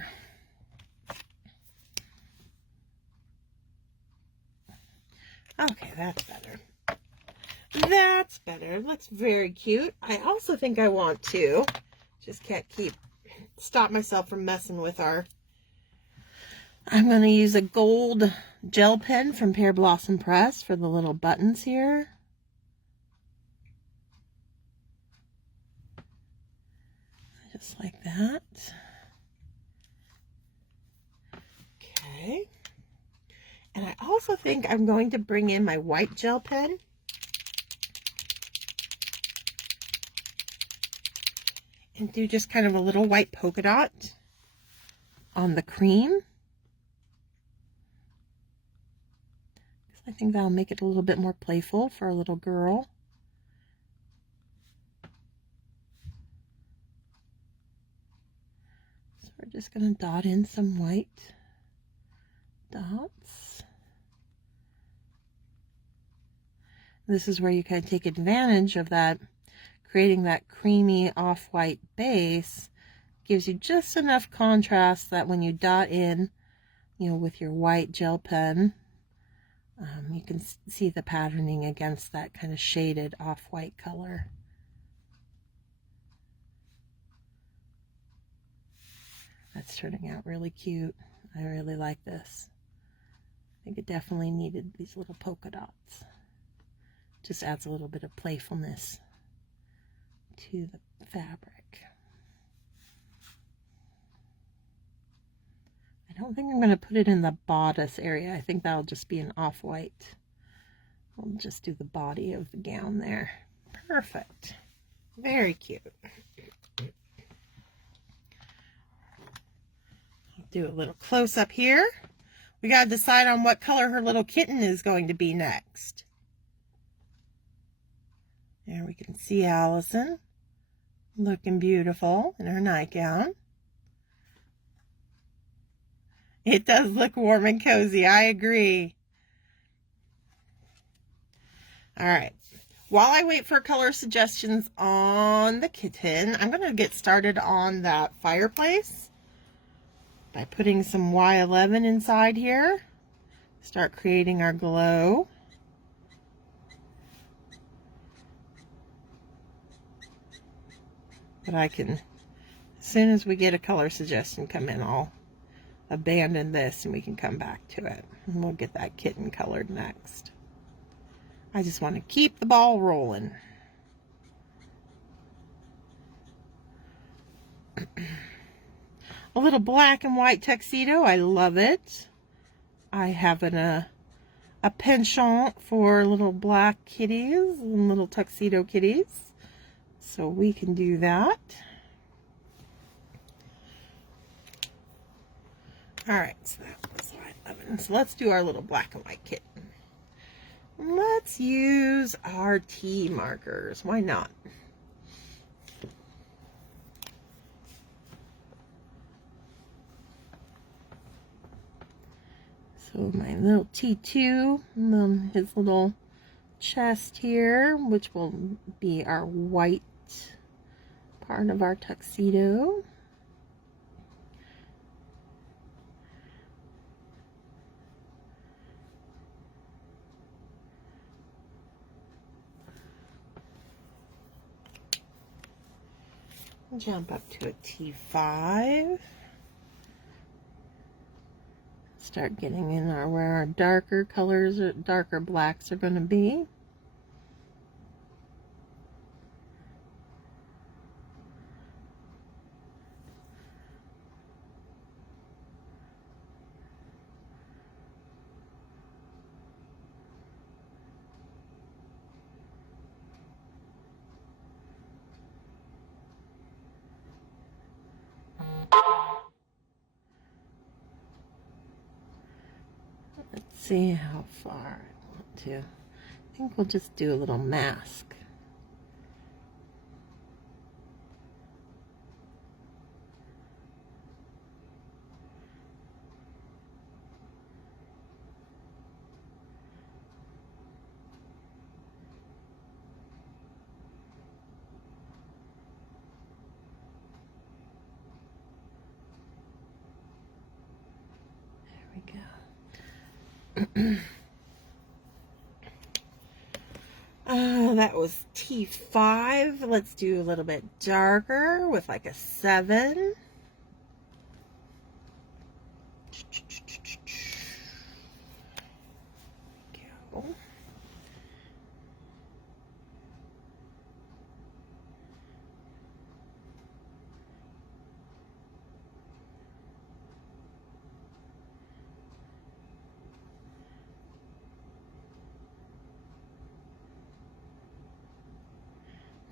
Okay, that's better. That's better. Looks very cute. I also think I want to, just can't stop myself from messing with I'm going to use a gold gel pen from Pear Blossom Press for the little buttons here. Just like that. Okay. And I also think I'm going to bring in my white gel pen. And do just kind of a little white polka dot on the cream. I think that'll make it a little bit more playful for a little girl. we're just going to dot in some white dots. This is where you kind of take advantage of that, creating that creamy off-white base. Gives you just enough contrast that when you dot in, you know, with your white gel pen, you can see the patterning against that kind of shaded off-white color. That's turning out really cute. I really like this. I think it definitely needed these little polka dots. Just adds a little bit of playfulness to the fabric. I don't think I'm going to put it in the bodice area. I think that'll just be an off-white. We'll just do the body of the gown there. Perfect. Very cute. I'll do a little close-up here. We got to decide on what color her little kitten is going to be next. There we can see Allison looking beautiful in her nightgown. It does look warm and cozy. I agree. All right. While I wait for color suggestions on the kitten, I'm going to get started on that fireplace by putting some Y11 inside here. Start creating our glow. But I can, as soon as we get a color suggestion come in, I'll abandon this and we can come back to it. And we'll get that kitten colored next. I just want to keep the ball rolling. A little black and white tuxedo. I love it. I have a penchant for little black kitties and little tuxedo kitties. So we can do that. Alright, so that was Y11. So let's do our little black and white kitten. Let's use our T markers. Why not? So my little T2, and then his little chest here, which will be our white part of our tuxedo. Jump up to a T5. Start getting in where our darker colors, or darker blacks are going to be. Let's see how far I want to. I think we'll just do a little mask. That was T5. Let's do a little bit darker with like a 7. Go.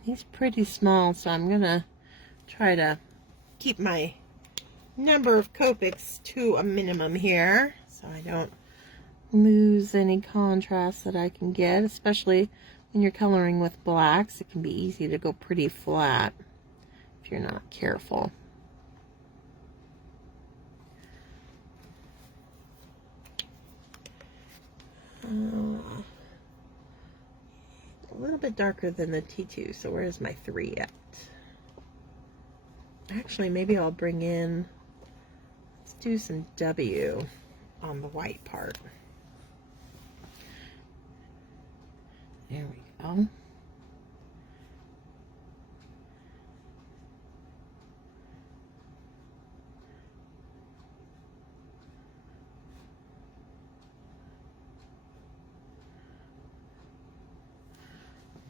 He's pretty small, so I'm gonna try to keep my number of Copics to a minimum here, so I don't lose any contrast that I can get, especially when you're coloring with blacks. It can be easy to go pretty flat if you're not careful. A little bit darker than the T2, so where's my 3 at? Actually, maybe I'll bring in, let's do some W on the white part. There we go.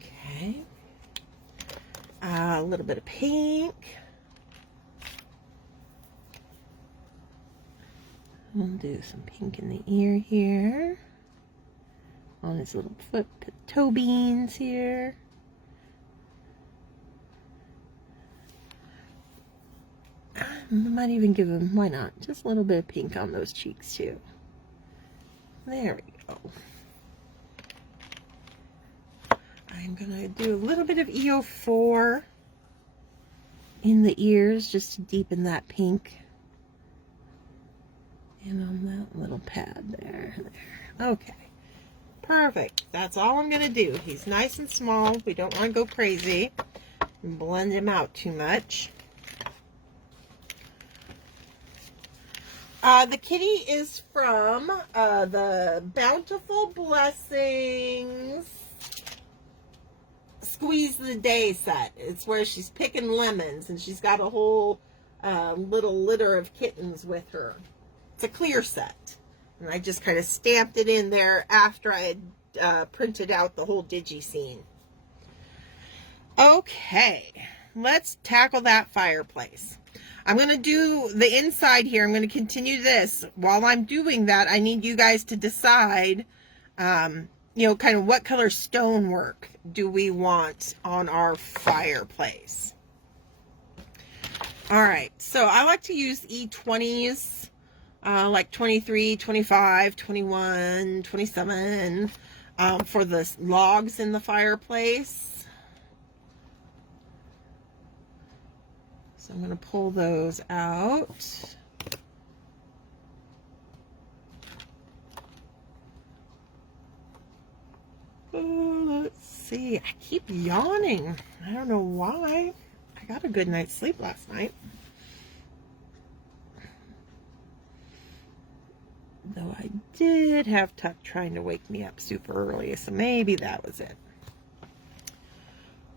Okay. A little bit of pink. We'll do some pink in the ear here. On his little foot toe beans here. I might even give him, why not? Just a little bit of pink on those cheeks too. There we go. I'm gonna do a little bit of EO4 in the ears just to deepen that pink. And on that little pad there. Okay. Perfect. That's all I'm going to do. He's nice and small. We don't want to go crazy and blend him out too much. The kitty is from the Bountiful Blessings Squeeze the Day set. It's where she's picking lemons and she's got a whole little litter of kittens with her. It's a clear set. And I just kind of stamped it in there after I had printed out the whole Digi scene. Okay, let's tackle that fireplace. I'm going to do the inside here. I'm going to continue this. While I'm doing that, I need you guys to decide, you know, kind of what color stonework do we want on our fireplace. All right, so I like to use E20s. Like 23, 25, 21, 27 for the logs in the fireplace. So I'm going to pull those out. Oh, let's see. I keep yawning. I don't know why. I got a good night's sleep last night. Though I did have Tuck trying to wake me up super early, so maybe that was it.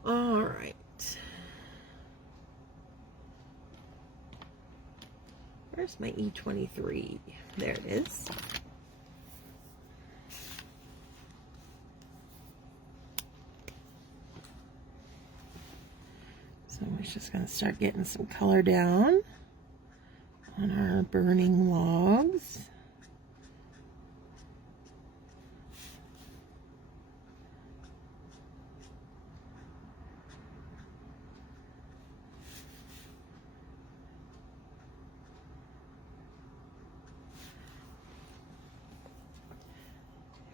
All right. Where's my E23? There it is. So we're just going to start getting some color down on our burning logs.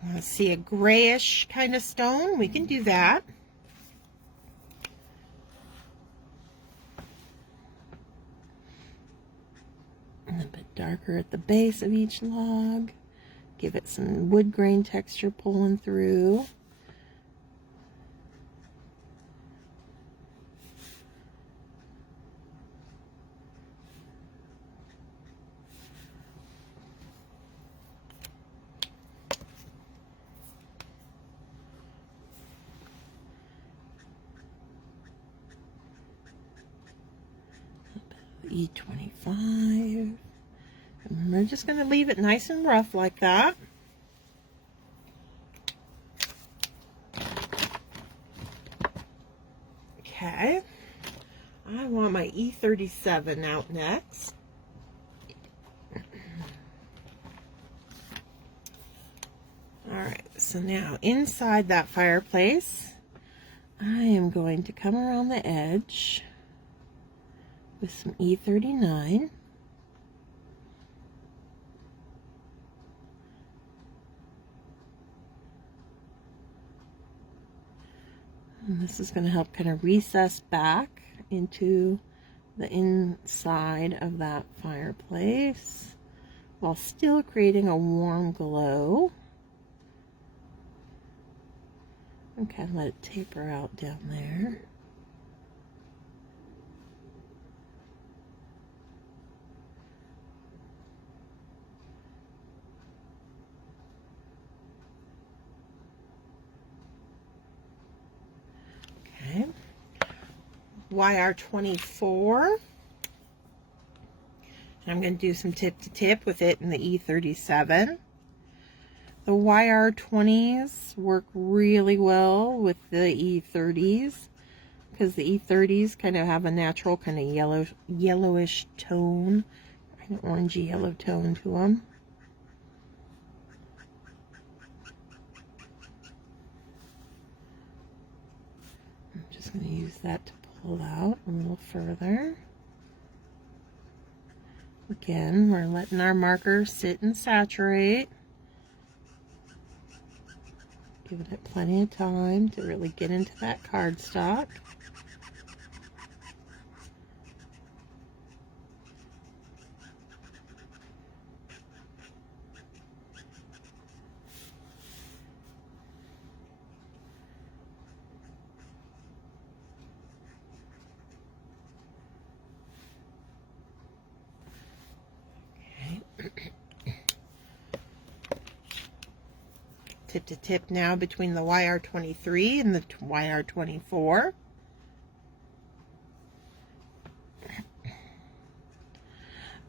Want to see a grayish kind of stone? We can do that. A little bit darker at the base of each log. Give it some wood grain texture pulling through. E25. And we're just going to leave it nice and rough like that. Okay. I want my E37 out next. Alright, so now inside that fireplace, I am going to come around the edge with some E39. And this is going to help kind of recess back into the inside of that fireplace while still creating a warm glow. and kind of let it taper out down there. Okay. YR24. I'm going to do some tip to tip with it in the E37. The YR20s work really well with the E30s because the E30s kind of have a natural kind of yellowish tone, kind of orangey yellow tone to them. I'm just going to use that to pull out a little further. Again, we're letting our marker sit and saturate. Giving it plenty of time to really get into that cardstock. Tip to tip now between the YR23 and the YR24.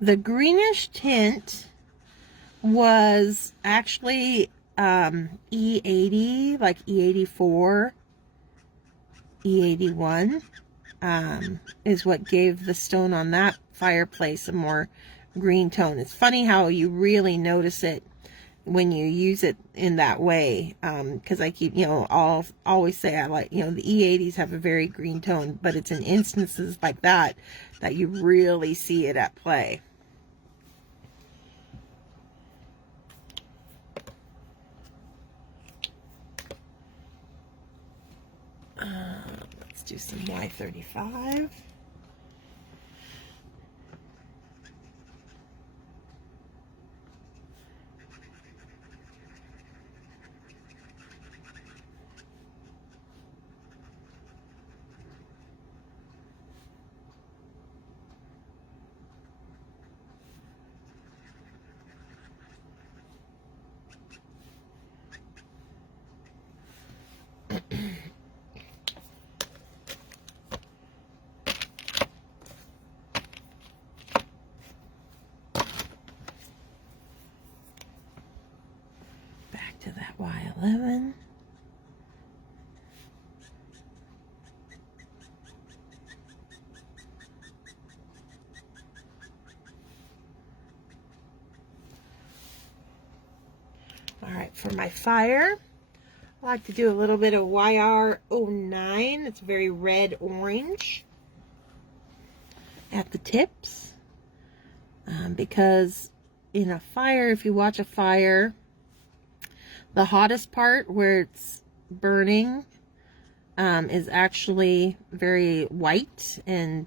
The greenish tint was actually E80, like E84, E81 is what gave the stone on that fireplace a more green tone. It's funny how you really notice it when you use it in that way, because I keep, I'll always say I like, the E80s have a very green tone, but it's in instances like that that you really see it at play. Let's do some Y35. Back to that Y11. All right, for my fire, I like to do a little bit of YR09. It's very red-orange at the tips. Because in a fire, if you watch a fire, the hottest part where it's burning is actually very white, and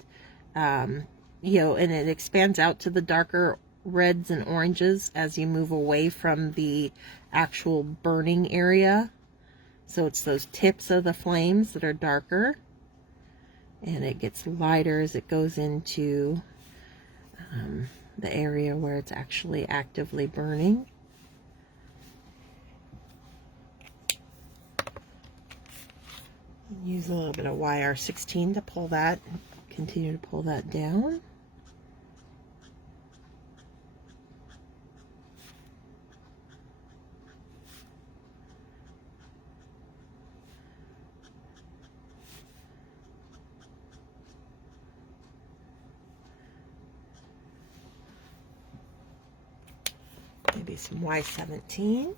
and it expands out to the darker reds and oranges as you move away from the actual burning area. So it's those tips of the flames that are darker, and it gets lighter as it goes into the area where it's actually actively burning. Use a little bit of YR16 to pull that, continue to pull that down. Maybe some Y17.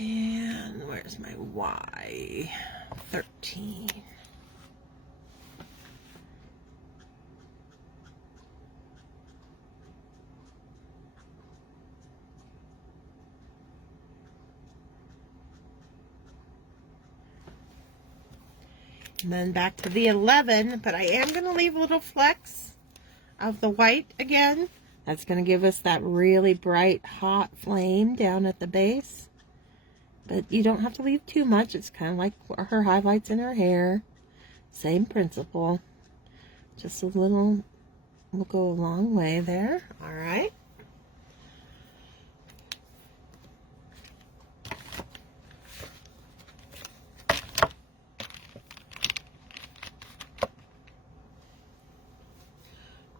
And where's my Y13? And then back to the 11, but I am going to leave little flecks of the white again. That's going to give us that really bright, hot flame down at the base. But you don't have to leave too much. It's kind of like her highlights in her hair. Same principle. Just a little will go a long way there. All right.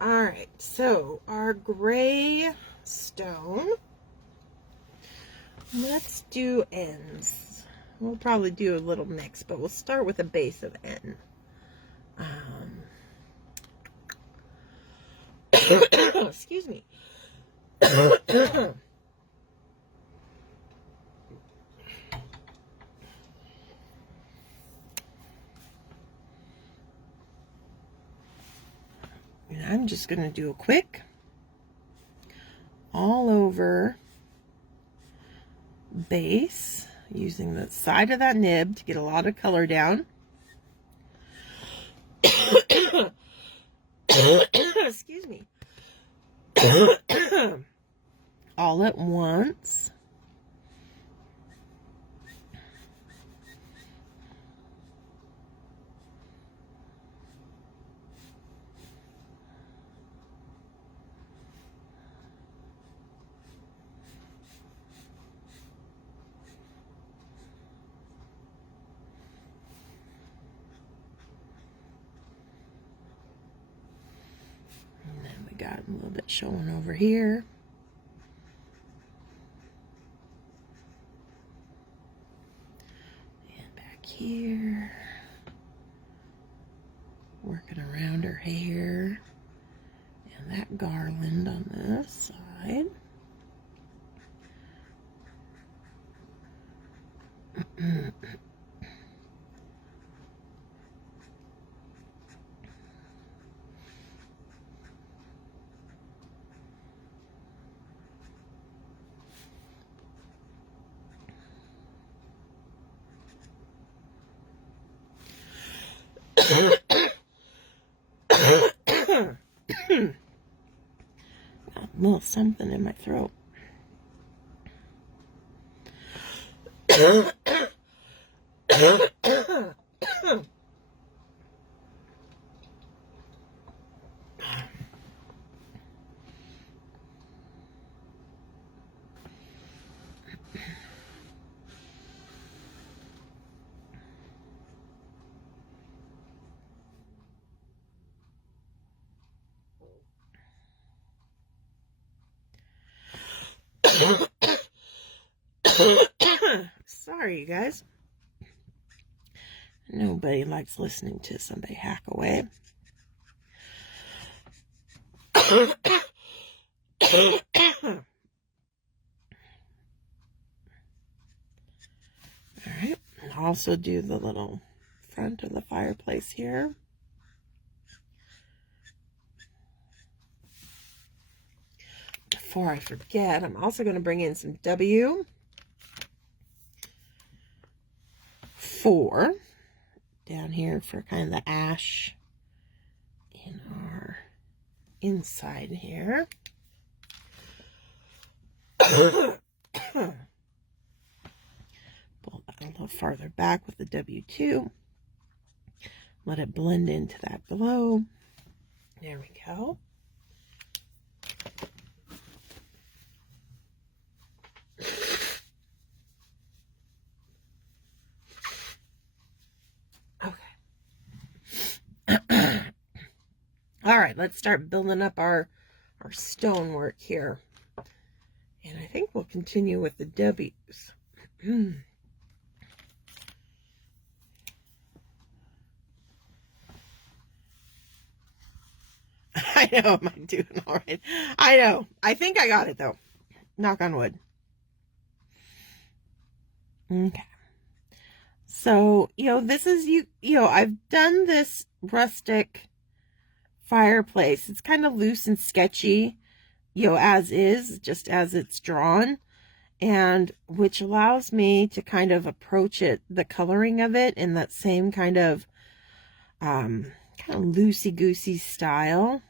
All right, so our gray stone, let's do N's. We'll probably do a little mix, but we'll start with a base of N. Excuse me. And I'm just going to do a quick all over base using the side of that nib to get a lot of color down. Excuse me. All at once. Got a little bit showing over here. And back here. Working around her hair. And that garland on this side. Got a little something in my throat. Sorry, you guys. Nobody likes listening to somebody hack away. All right. Also do the little front of the fireplace here. Before I forget, I'm also going to bring in some W4 down here for kind of the ash in our inside here. Pull that a little farther back with the W2. Let it blend into that glow. There we go. All right, let's start building up our stonework here. And I think we'll continue with the W's. I know, am I doing all right? I know. I think I got it, though. Knock on wood. Okay. So, this is, I've done this rustic fireplace. It's kind of loose and sketchy, as is, just as it's drawn, and which allows me to kind of approach it, the coloring of it, in that same kind of kind of loosey-goosey style.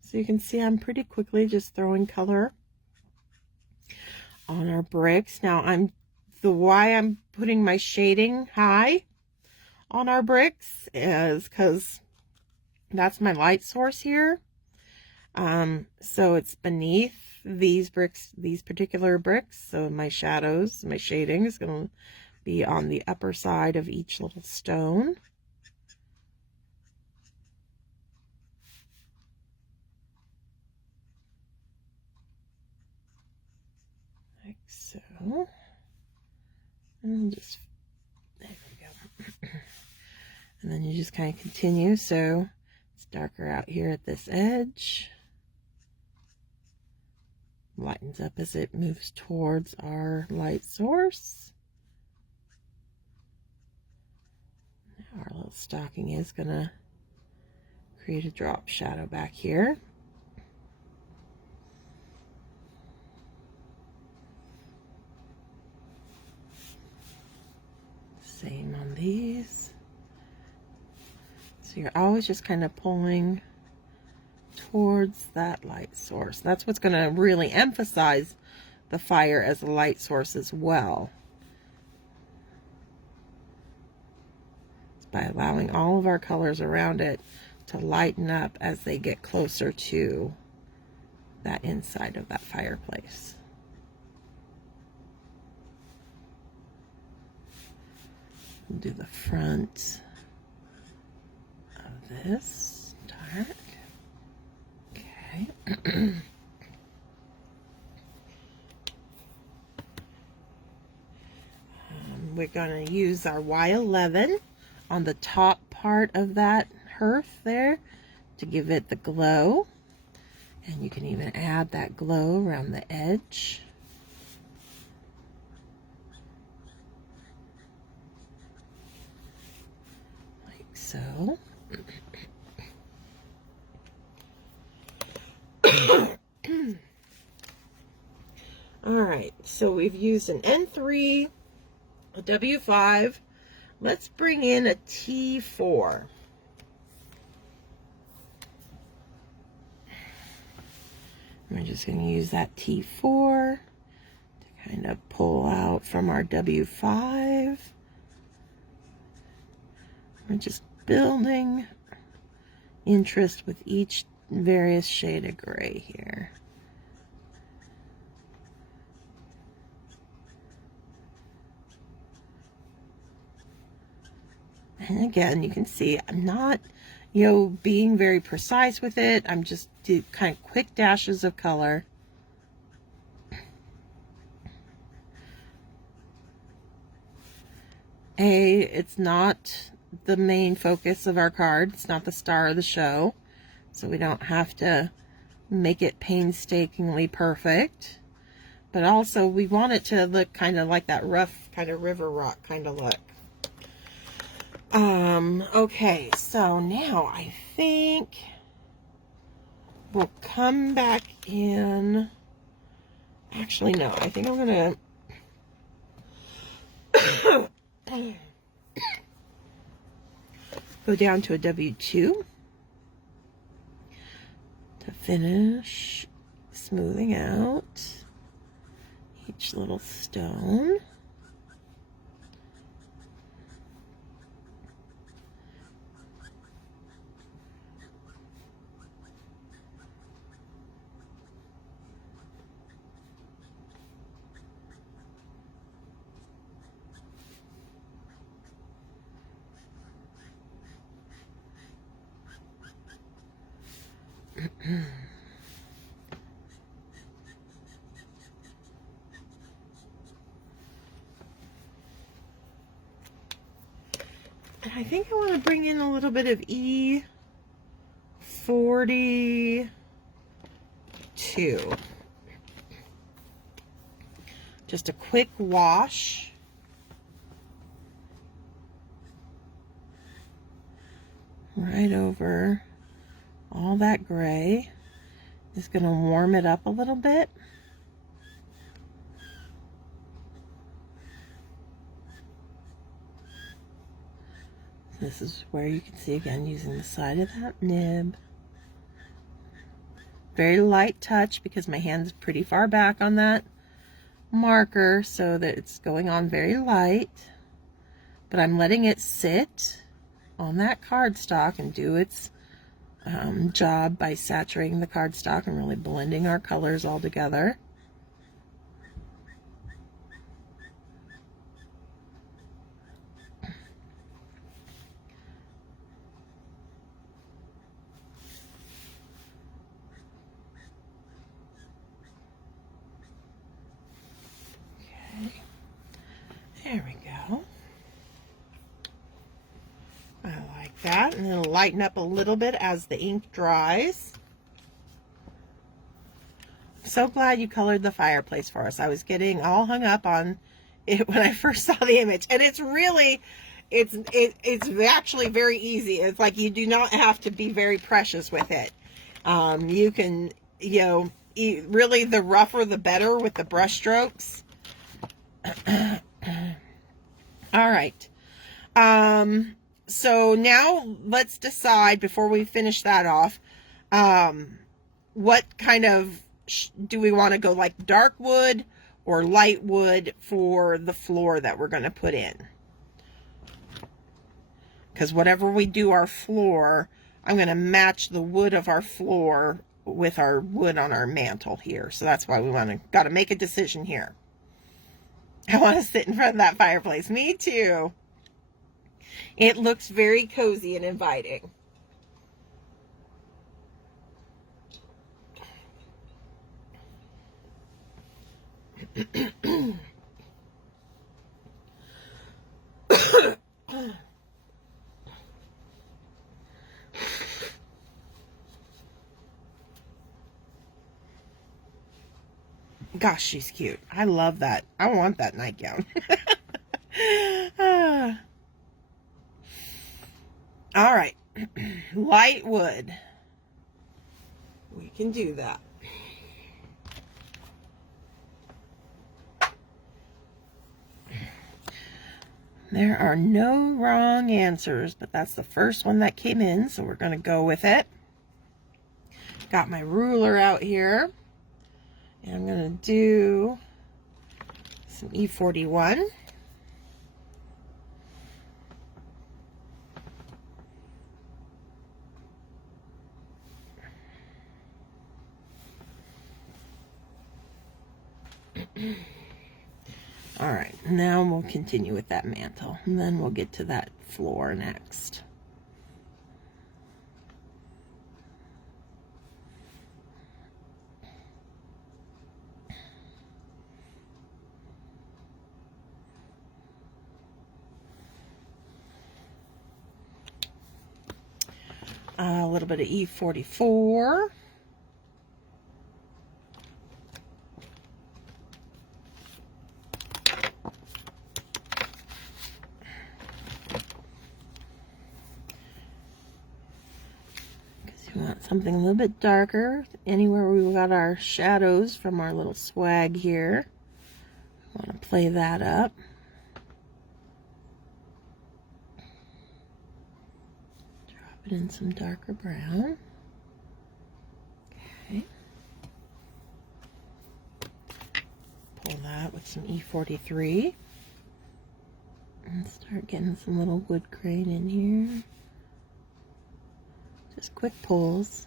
So you can see I'm pretty quickly just throwing color on our bricks. Now why I'm putting my shading high on our bricks is because that's my light source here. So it's beneath these bricks, these particular bricks. So my shadows, my shading is going to be on the upper side of each little stone. Like so. And just, there we go. And then you just kind of continue. So it's darker out here at this edge. Lightens up as it moves towards our light source. Now our little stocking is going to create a drop shadow back here. Same on these. So you're always just kind of pulling towards that light source. That's what's going to really emphasize the fire as a light source as well. It's by allowing all of our colors around it to lighten up as they get closer to that inside of that fireplace. We'll do the front of this dark. Okay. We're going to use our Y11 on the top part of that hearth there to give it the glow. And you can even add that glow around the edge. Like so. Alright, so we've used an N3, a W5. Let's bring in a T4. We're just going to use that T4 to kind of pull out from our W5. We're just building interest with each various shade of gray here. And again, you can see I'm not, being very precise with it. I'm just doing kind of quick dashes of color. It's not the main focus of our card. It's not the star of the show. So we don't have to make it painstakingly perfect. But also we want it to look kind of like that rough kind of river rock kind of look. Okay, so now I think we'll come back in. Actually, no, I think I'm gonna go down to a W2 to finish smoothing out each little stone. And I think I want to bring in a little bit of E42. Just a quick wash. Right over all that gray is going to warm it up a little bit. This is where you can see again using the side of that nib. Very light touch because my hand's pretty far back on that marker, so that it's going on very light. But I'm letting it sit on that cardstock and do its job by saturating the cardstock and really blending our colors all together. There we go. I like that. And it'll lighten up a little bit as the ink dries. So glad you colored the fireplace for us. I was getting all hung up on it when I first saw the image. And it's really, it's actually very easy. It's like you do not have to be very precious with it. You can, you know, really the rougher the better with the brush strokes. All right. So now let's decide, before we finish that off, what kind of, do we want to go like dark wood or light wood for the floor that we're going to put in? Because whatever we do our floor, I'm going to match the wood of our floor with our wood on our mantle here. So that's why we got to make a decision here. I want to sit in front of that fireplace. Me too. It looks very cozy and inviting. Gosh, she's cute. I love that. I want that nightgown. All right. Light wood. We can do that. There are no wrong answers, but that's the first one that came in, so we're going to go with it. Got my ruler out here. And I'm going to do some E41. All right, now we'll continue with that mantle, and then we'll get to that floor next. A little bit of E44. Because you want something a little bit darker. Anywhere we got our shadows from our little swag here. I want to play that up. It in some darker brown. Okay. Pull that with some E43. And start getting some little wood grain in here. Just quick pulls.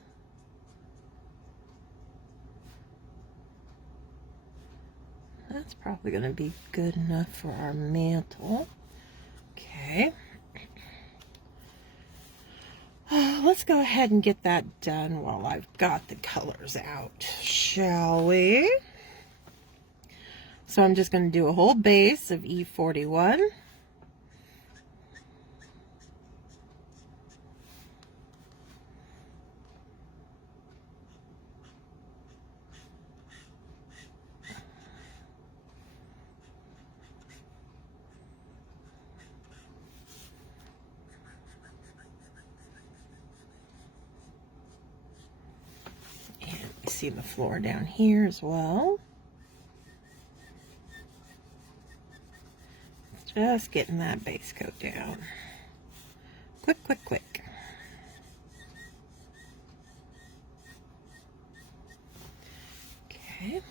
That's probably going to be good enough for our mantle. Okay. Let's go ahead and get that done while I've got the colors out, shall we? So I'm just going to do a whole base of E41. see the floor down here as well. Just getting that base coat down. Quick, quick, quick. Okay.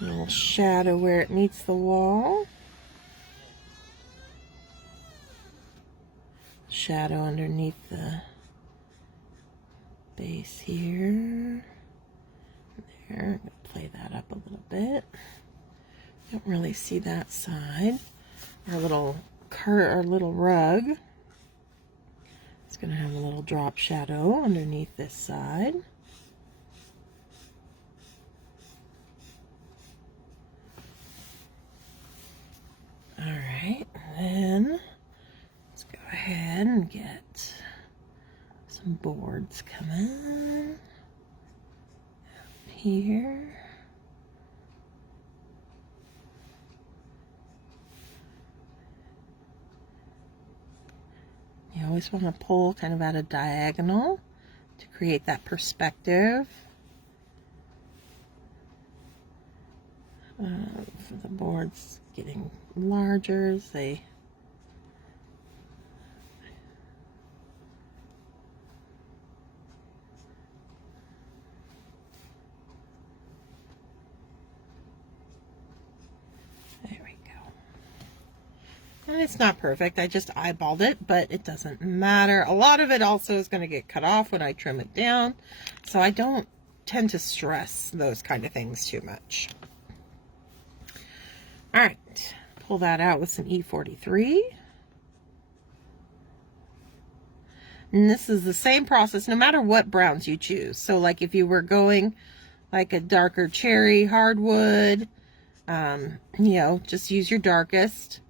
A little shadow where it meets the wall. Shadow underneath the base here. There, I'm going to play that up a little bit. Don't really see that side. Our little rug. It's going to have a little drop shadow underneath this side. Alright, then let's go ahead and get some boards coming up here. You always want to pull kind of at a diagonal to create that perspective. For the boards getting larger as they there we go. And it's not perfect, I just eyeballed it, but it doesn't matter. A lot of it also is going to get cut off when I trim it down, so I don't tend to stress those kind of things too much. All right, pull that out with some E43. And this is the same process no matter what browns you choose. So like if you were going like a darker cherry hardwood, you know, just use your darkest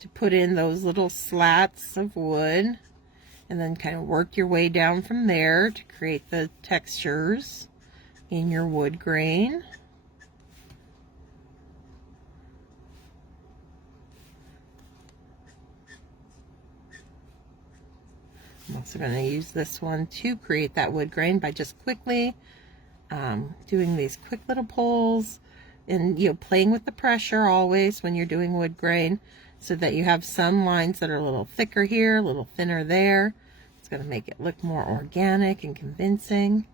to put in those little slats of wood and then kind of work your way down from there to create the textures in your wood grain. I'm also going to use this one to create that wood grain by just quickly doing these quick little pulls and, you know, playing with the pressure always when you're doing wood grain so that you have some lines that are a little thicker here, a little thinner there. It's going to make it look more organic and convincing.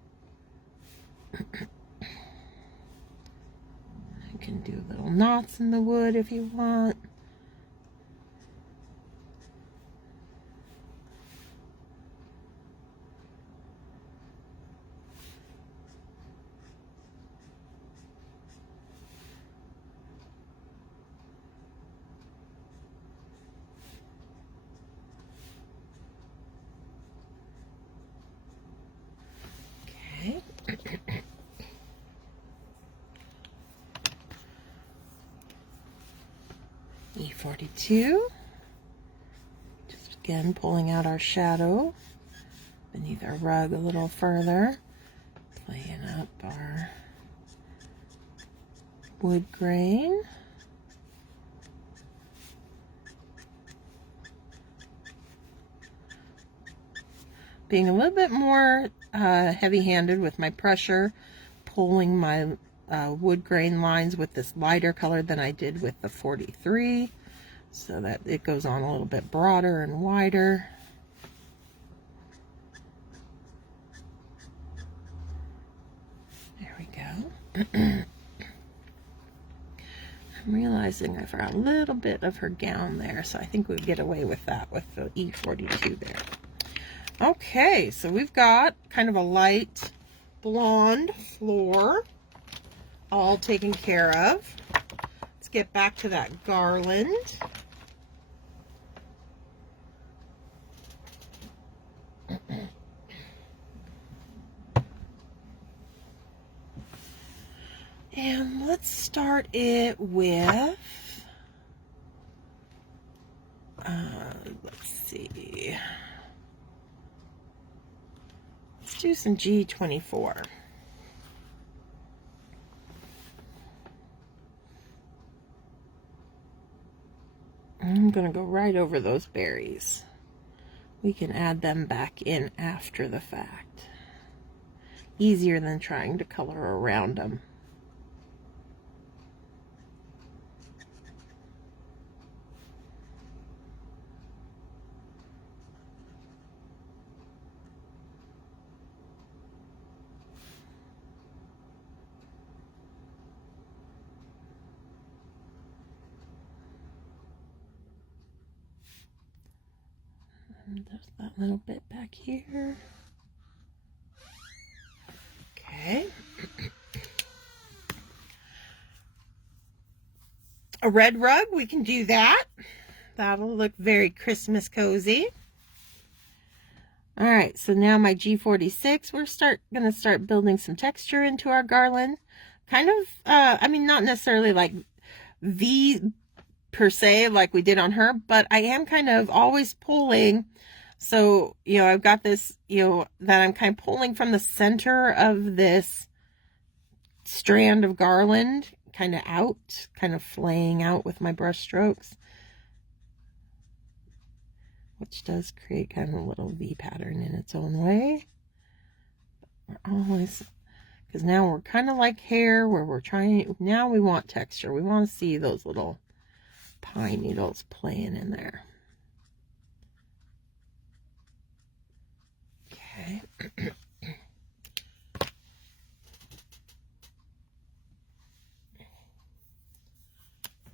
You can do little knots in the wood if you want. E42, just again pulling out our shadow beneath our rug a little further, playing up our wood grain. Being a little bit more heavy-handed with my pressure, pulling my wood grain lines with this lighter color than I did with the 43, so that it goes on a little bit broader and wider. There we go. I'm realizing I forgot a little bit of her gown there, so I think we'd get away with that with the E42 there. Okay, so we've got kind of a light blonde floor all taken care of. Let's get back to that garland. And let's start it with, let's see. Let's do some G24. I'm going to go right over those berries. We can add them back in after the fact. Easier than trying to color around them. There's that little bit back here. Okay. A red rug, we can do that. That'll look very Christmas cozy. All right, so now my G46, we're gonna start building some texture into our garland. Kind of, I mean, not necessarily like V per se, like we did on her, but I am kind of always pulling. So, you know, I've got this, you know, that I'm kind of pulling from the center of this strand of garland, kind of out, kind of flaying out with my brush strokes, which does create kind of a little V pattern in its own way. But we're always, because now we're kind of like hair, where we're trying, now we want texture. We want to see those little pine needles playing in there. Okay.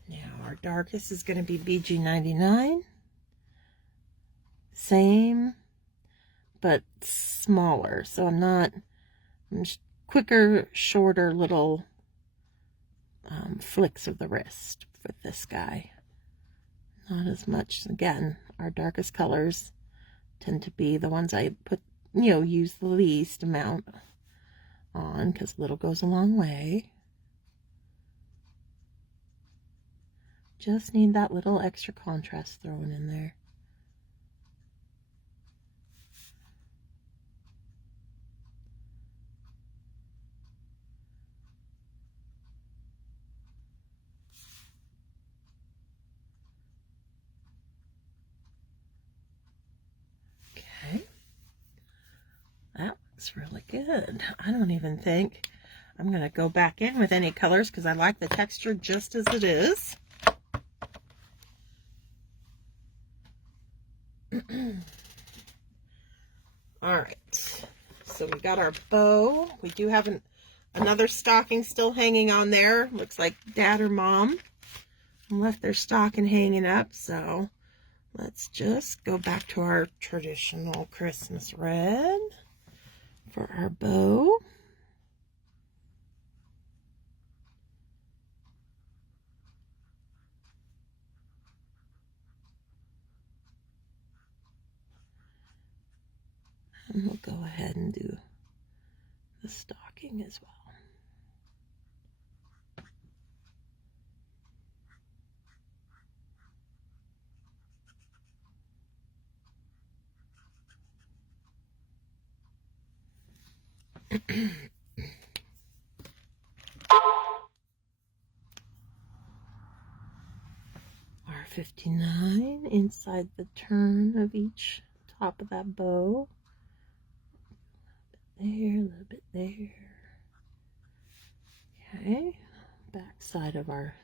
Now our darkest is going to be BG99. Same, but smaller. So I'm just quicker, shorter little flicks of the wrist with this guy. Not as much. Again, our darkest colors tend to be the ones I put, you know, use the least amount on, because little goes a long way. Just need that little extra contrast thrown in there. That looks really good. I don't even think I'm going to go back in with any colors because I like the texture just as it is. All right. So we got our bow. We do have another stocking still hanging on there. Looks like Dad or Mom left their stocking hanging up. So let's just go back to our traditional Christmas red for our bow. And we'll go ahead and do the stocking as well. Our 59 inside the turn of each top of that bow. A little bit there. Okay, back side of our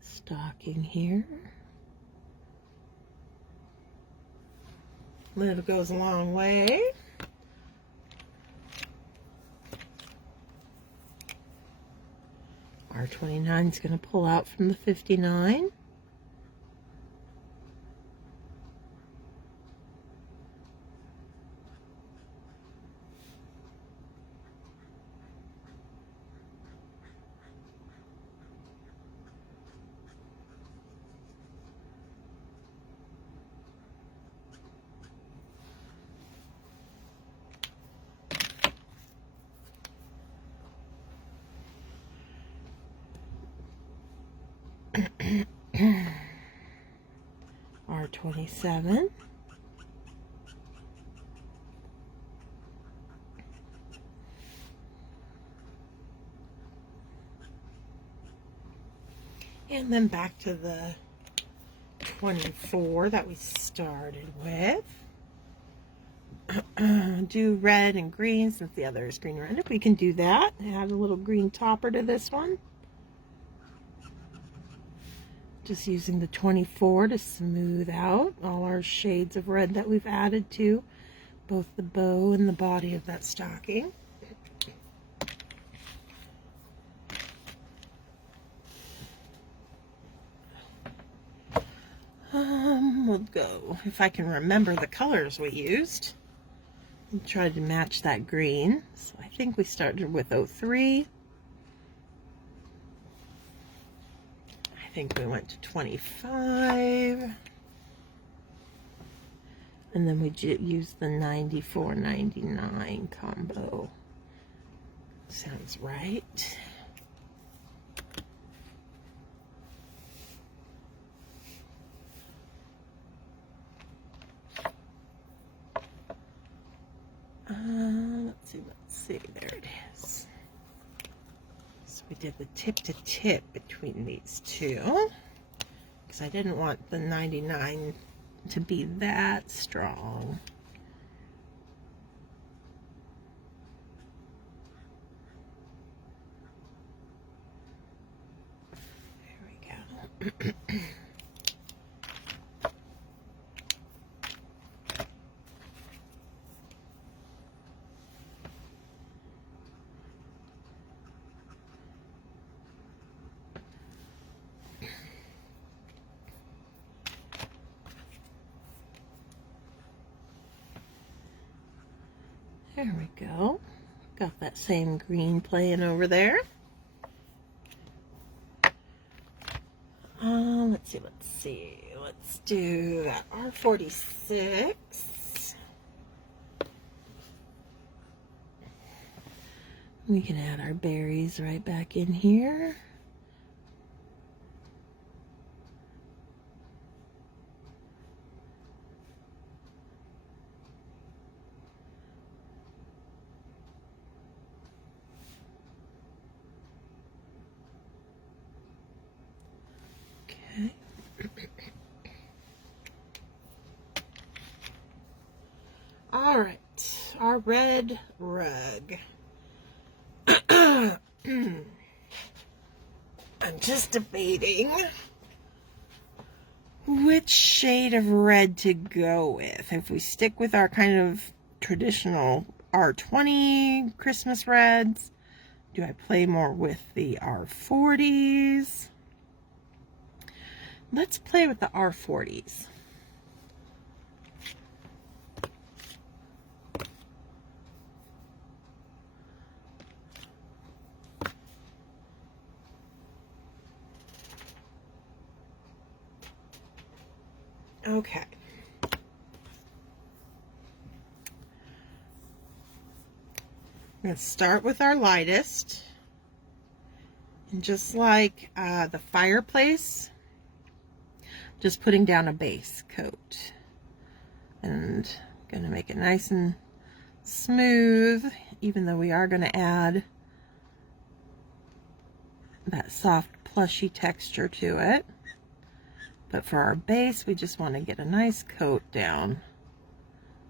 stocking here. Little goes a long way. Our 29 is going to pull out from the 59. Our 27. And then back to the 24 that we started with. Do red and green since the other is green red. If we can do that, add a little green topper to this one. Just using the 24 to smooth out all our shades of red that we've added to both the bow and the body of that stocking. We'll go, if I can remember the colors we used, and try to match that green. So I think we started with 03. I think we went to 25. And then we used the 94-99 combo. Sounds right. Let's see, there it is. So we did the tip to tip between these two, because I didn't want the 99 to be that strong. There we go. There we go. Got that same green playing over there. Let's see. Let's do that R46. We can add our berries right back in here. All right, our red rug. I'm just debating which shade of red to go with. If we stick with our kind of traditional R20 Christmas reds, do I play more with the R40s? Let's play with the R40s. Okay. I'm going to start with our lightest. And just like the fireplace, just putting down a base coat. And going to make it nice and smooth, even though we are going to add that soft plushy texture to it. But for our base, we just want to get a nice coat down.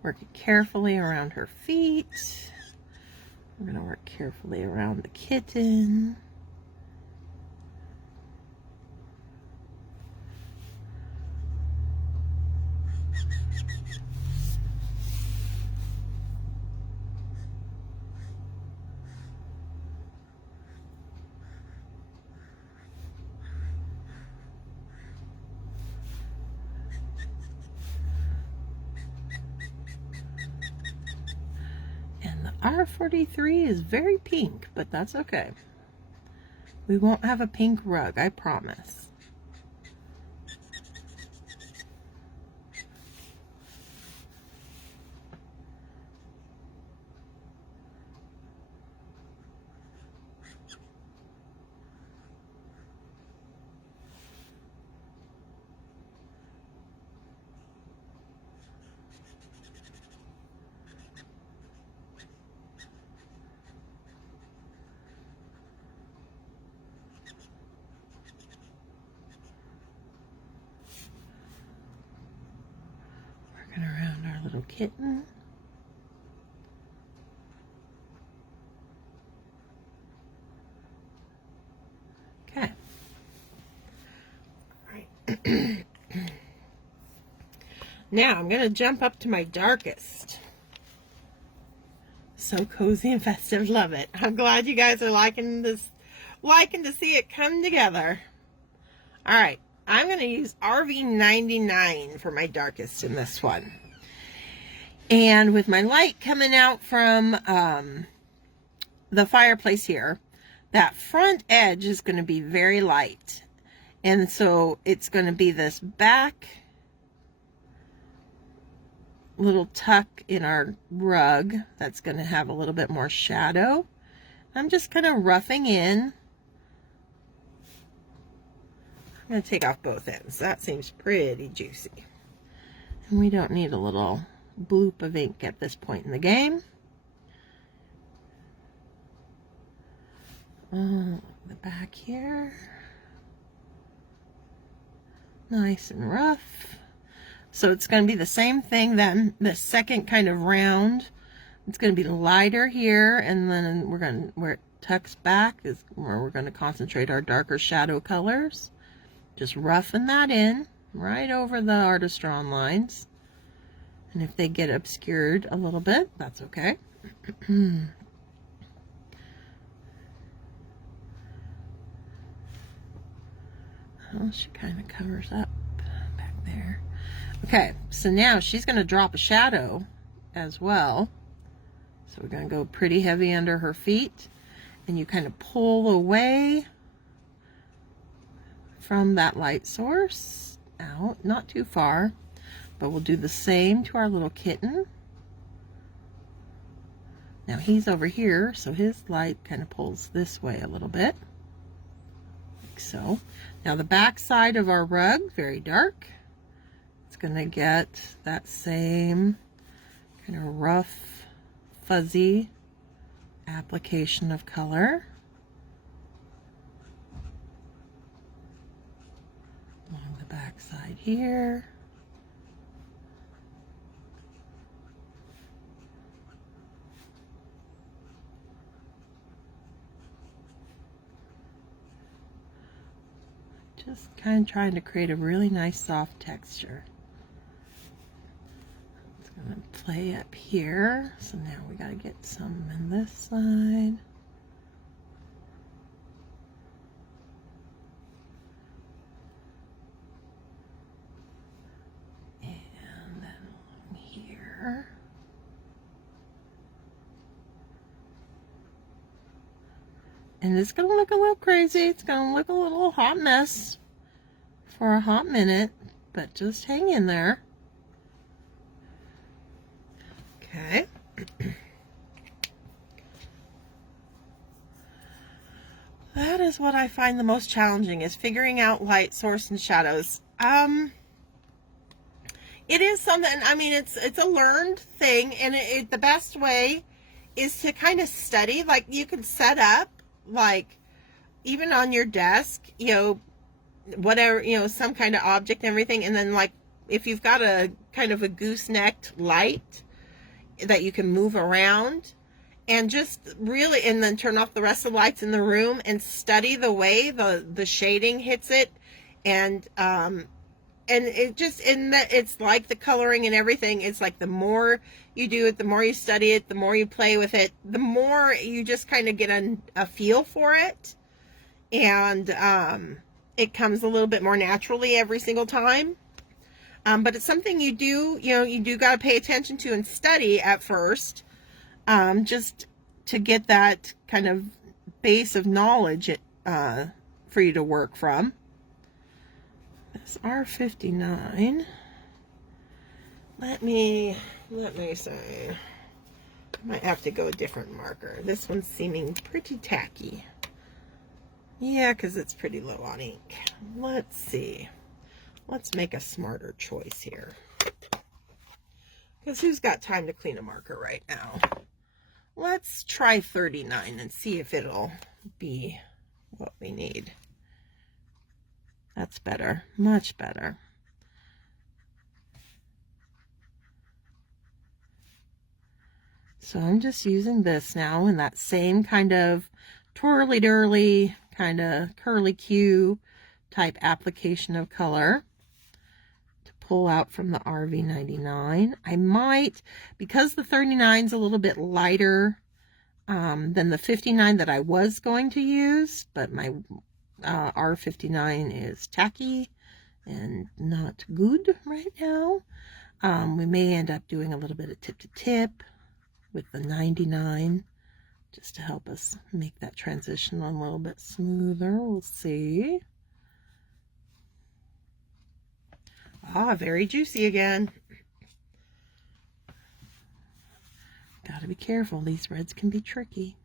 Work it carefully around her feet. We're going to work carefully around the kitten. R43 is very pink, but that's okay. We won't have a pink rug, I promise. little kitten. Okay. All right. Now I'm going to jump up to my darkest. So cozy and festive. Love it. I'm glad you guys are liking this, liking to see it come together. All right. I'm going to use RV99 for my darkest in this one. And with my light coming out from the fireplace here, that front edge is going to be very light. And so it's going to be this back little tuck in our rug that's going to have a little bit more shadow. I'm just kind of roughing in. I'm going to take off both ends. That seems pretty juicy. And we don't need a little bloop of ink at this point in the game. The back here. Nice and rough. So it's going to be the same thing then, the second kind of round. It's going to be lighter here, and then where it tucks back is where we're going to concentrate our darker shadow colors. Just roughing that in right over the artist drawn lines. And if they get obscured a little bit, that's okay. Oh, she kind of covers up back there. Okay, so now she's going to drop a shadow as well. So we're going to go pretty heavy under her feet. And you kind of pull away from that light source out, not too far. But we'll do the same to our little kitten. Now he's over here, so his light kind of pulls this way a little bit. Like so. Now the back side of our rug, very dark. It's going to get that same kind of rough, fuzzy application of color along the back side here. Just kind of trying to create a really nice soft texture. It's going to play up here. So now we got to get some on this side. And then along here. And it's going to look a little crazy. It's going to look a little hot mess for a hot minute, but just hang in there. Okay. That is what I find the most challenging, is figuring out light source and shadows. It is something, I mean, it's a learned thing, and the best way is to kind of study. Like, you could set up, like, even on your desk, you know, whatever, you know, some kind of object and everything, and then, like, if you've got a kind of a goosenecked light that you can move around, and just really, and then turn off the rest of the lights in the room and study the way the shading hits it, and it just, in that, it's like the coloring and everything. It's like the more you do it, the more you study it, the more you play with it, the more you just kind of get a feel for it. And it comes a little bit more naturally every single time. But it's something you do, you know, you do got to pay attention to and study at first, just to get that kind of base of knowledge for you to work from. This R59. Let me say, I might have to go a different marker. This one's seeming pretty tacky. Yeah, because it's pretty low on ink. Let's see. Let's make a smarter choice here. Because who's got time to clean a marker right now? Let's try 39 and see if it'll be what we need. That's better. Much better. So I'm just using this now in that same kind of twirly-dirly, kind of curly-Q type application of color to pull out from the RV99. I might, because the 39 is a little bit lighter than the 59 that I was going to use, but my R59 is tacky and not good right now. We may end up doing a little bit of tip to tip with the 99 just to help us make that transition a little bit smoother. We'll see. Ah, very juicy again. Gotta be careful, these reds can be tricky.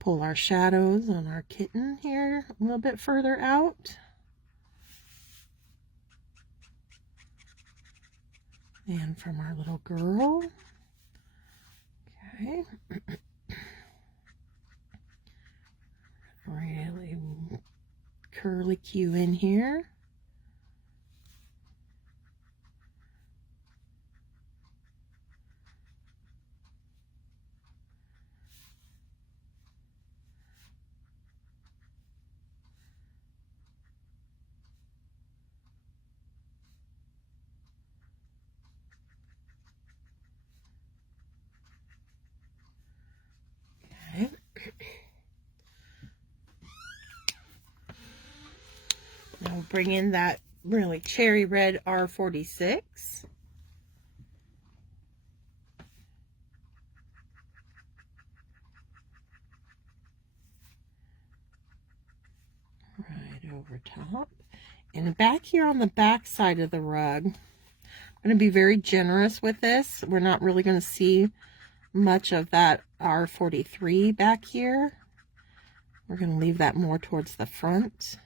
Pull our shadows on our kitten here a little bit further out. And from our little girl. Okay. Really curly Q in here. Okay. Now we'll bring in that really cherry red R46. Right over top. And back here on the back side of the rug, I'm going to be very generous with this. We're not really going to see much of that R43 back here. We're going to leave that more towards the front.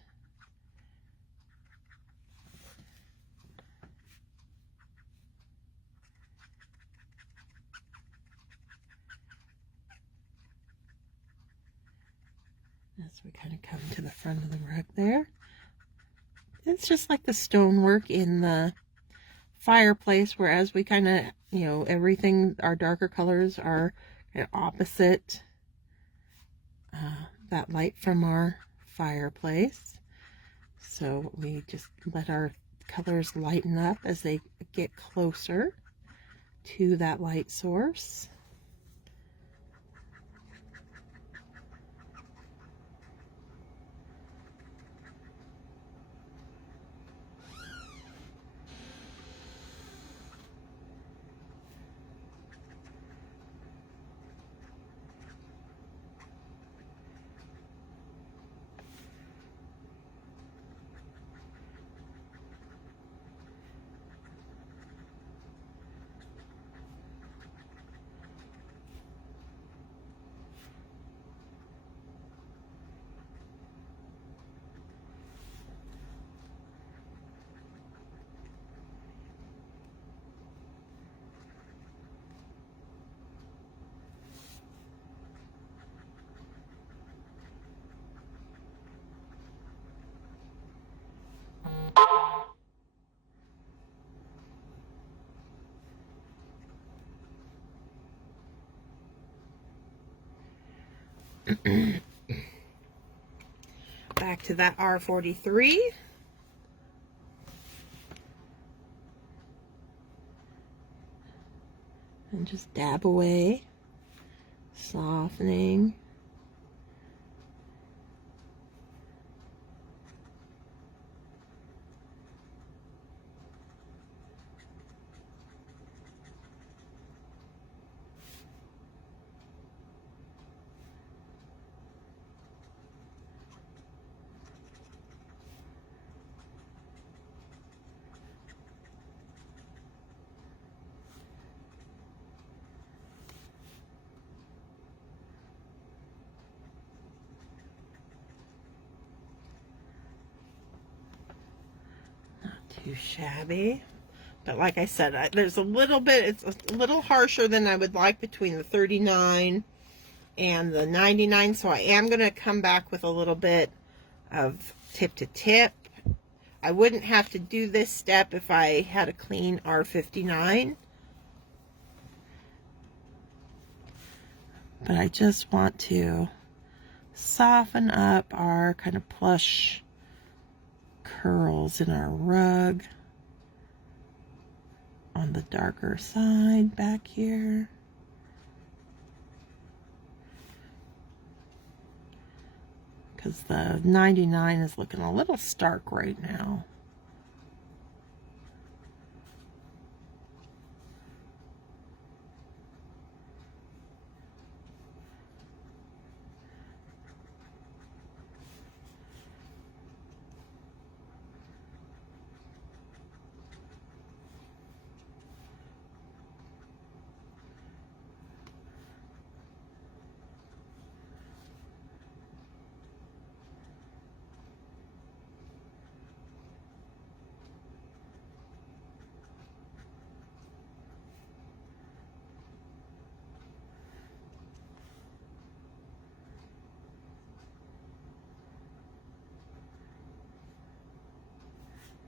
As we kind of come to the front of the rug there. It's just like the stonework in the fireplace, whereas we kind of, you know, everything, our darker colors are kind of opposite that light from our fireplace. So we just let our colors lighten up as they get closer to that light source. Back to that R43. And just dab away, softening. Too shabby, but like I said, there's a little bit, it's a little harsher than I would like between the 39 and the 99, so I am going to come back with a little bit of tip to tip. I wouldn't have to do this step if I had a clean R59, but I just want to soften up our kind of plush curls in our rug on the darker side back here. Because the 99 is looking a little stark right now.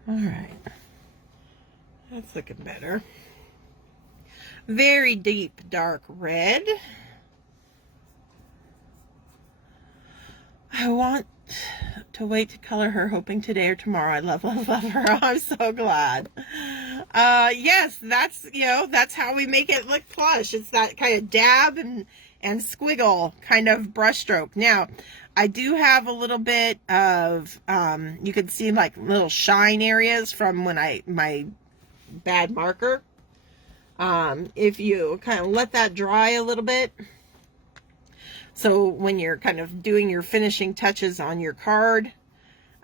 All right, that's looking better. Very deep dark red. I want to wait to color her, hoping today or tomorrow. I love her. I'm so glad. Yes, that's, you know, that's how we make it look plush. It's that kind of dab and squiggle kind of brush stroke. Now, I do have a little bit of, you can see like little shine areas from when my bad marker. If you kind of let that dry a little bit. So when you're kind of doing your finishing touches on your card,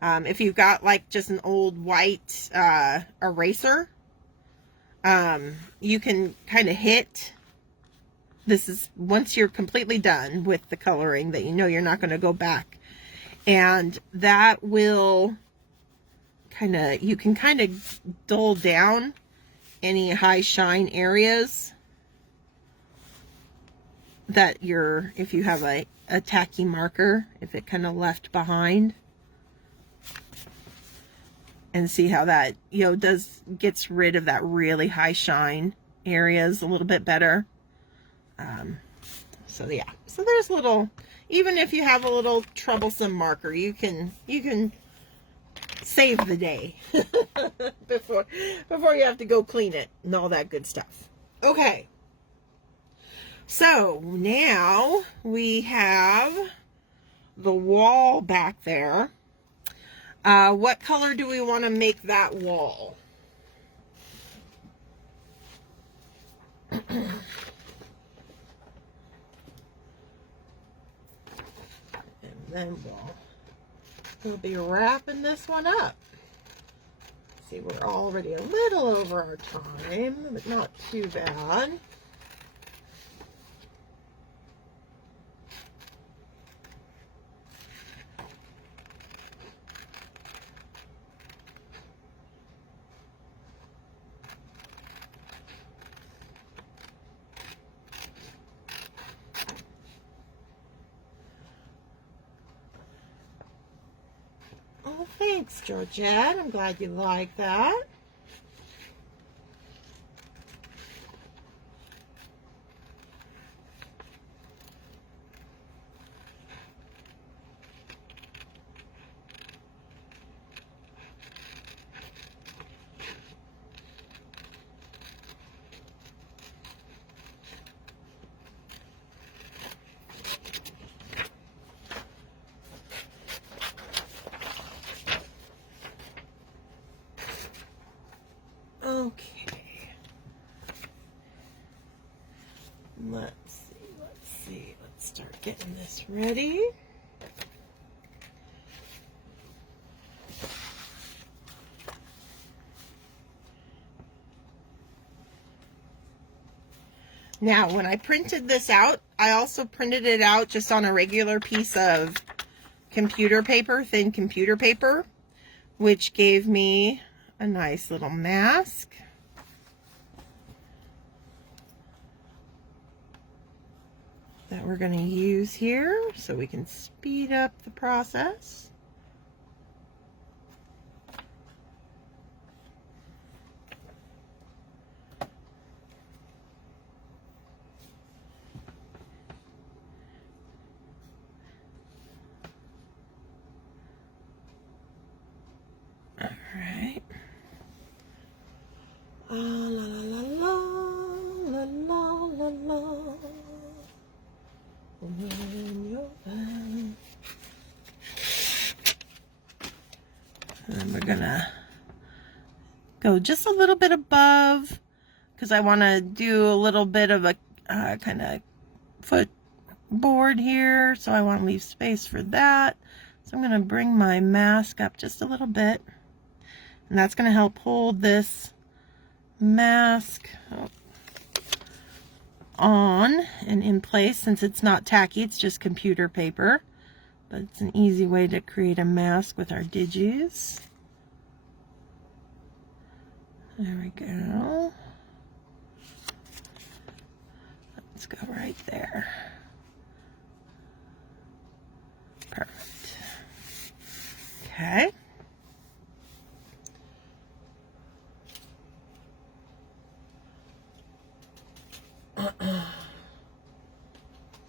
if you've got like just an old white eraser, you can kind of hit. This is once you're completely done with the coloring that you know you're not going to go back. And that will kind of, you can kind of dull down any high shine areas that you're, if you have a tacky marker, if it kind of left behind. And see how that, you know, gets rid of that really high shine areas a little bit better. So yeah, so there's little, even if you have a little troublesome marker, you can save the day before you have to go clean it and all that good stuff. Okay, so now we have the wall back there. What color do we want to make that wall? And then we'll be wrapping this one up. See, we're already a little over our time, but not too bad. Oh, thanks, Georgette. I'm glad you like that. Okay. Let's see. Let's start getting this ready. Now, when I printed this out, I also printed it out just on a regular piece of computer paper, thin computer paper, which gave me a nice little mask. That we're going to use here so we can speed up the process. La la la la la la la la. When you're fine. And we're gonna go just a little bit above because I want to do a little bit of a kind of footboard here, so I want to leave space for that. So I'm going to bring my mask up just a little bit, and that's going to help hold this mask on and in place. Since it's not tacky, it's just computer paper, but it's an easy way to create a mask with our digis. There we go. Let's go right there. Perfect. Okay. A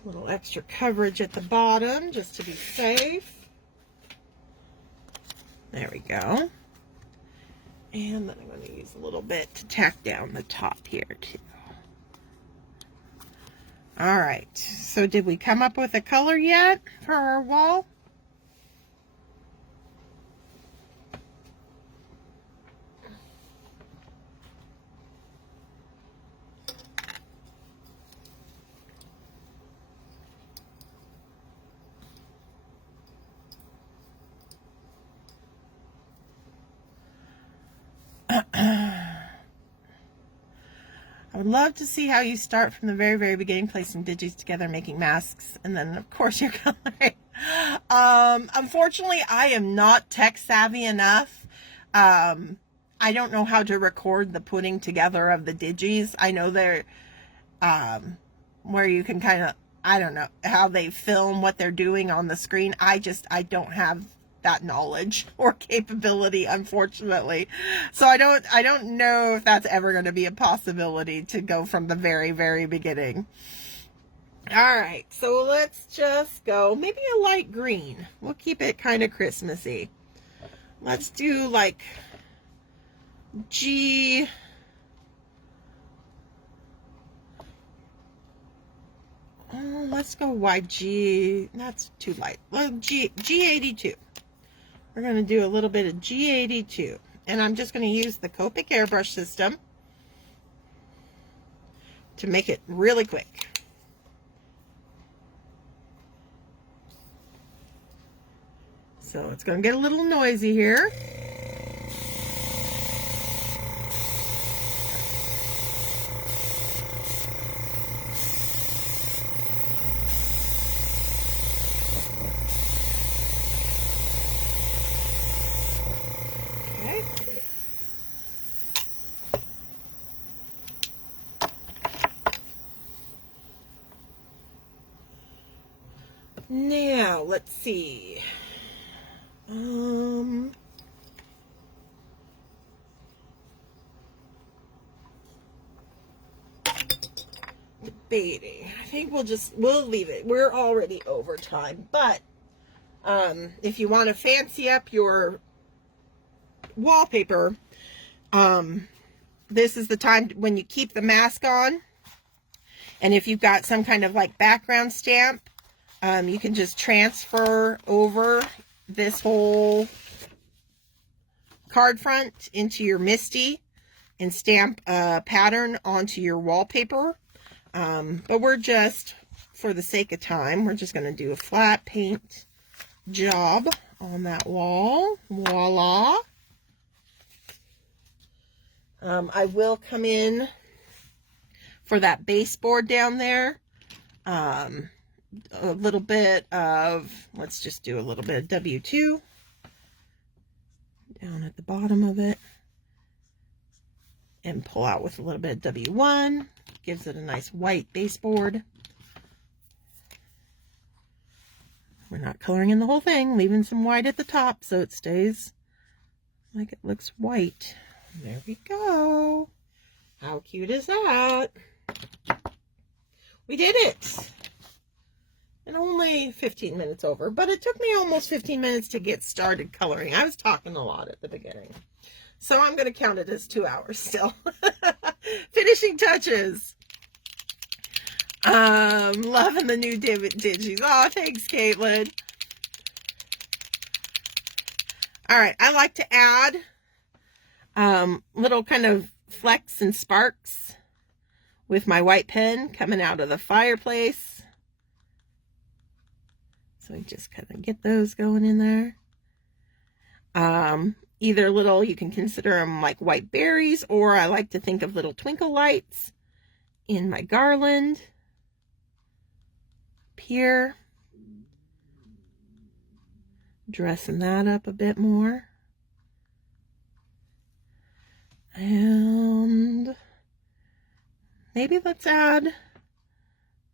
little extra coverage at the bottom just to be safe. There we go. And then I'm going to use a little bit to tack down the top here too. All right, so did we come up with a color yet for our wall? I would love to see how you start from the very, very beginning, placing digits together, making masks, and then, of course, you're coloring. Unfortunately, I am not tech savvy enough. I don't know how to record the putting together of the digis. I know they're, where you can kind of, I don't know how they film what they're doing on the screen. I don't have that knowledge or capability, unfortunately. So I don't know if that's ever going to be a possibility to go from the very, very beginning. All right, so let's just go maybe a light green. We'll keep it kind of Christmassy. Let's do like G. Let's go YG. That's too light. Well, G82. We're going to do a little bit of G82, and I'm just going to use the Copic airbrush system to make it really quick. So it's going to get a little noisy here. Now, let's see. Debating. I think we'll leave it. We're already over time, but if you want to fancy up your wallpaper, this is the time when you keep the mask on. And if you've got some kind of like background stamp, you can just transfer over this whole card front into your MISTI and stamp a pattern onto your wallpaper. But we're just, for the sake of time, we're just going to do a flat paint job on that wall. Voila. I will come in for that baseboard down there. A little bit of, let's just do a little bit of W2 down at the bottom of it, and pull out with a little bit of W1. Gives it a nice white baseboard. We're not coloring in the whole thing, leaving some white at the top so it stays like it looks white. There we go. How cute is that? We did it! And only 15 minutes over, but it took me almost 15 minutes to get started coloring. I was talking a lot at the beginning. So I'm going to count it as 2 hours still. Finishing touches. Loving the new Digis. Oh, thanks, Caitlin. All right, I like to add little kind of flecks and sparks with my white pen coming out of the fireplace. So I just kind of get those going in there. Either little, you can consider them like white berries, or I like to think of little twinkle lights in my garland. Up here. Dressing that up a bit more. And maybe let's add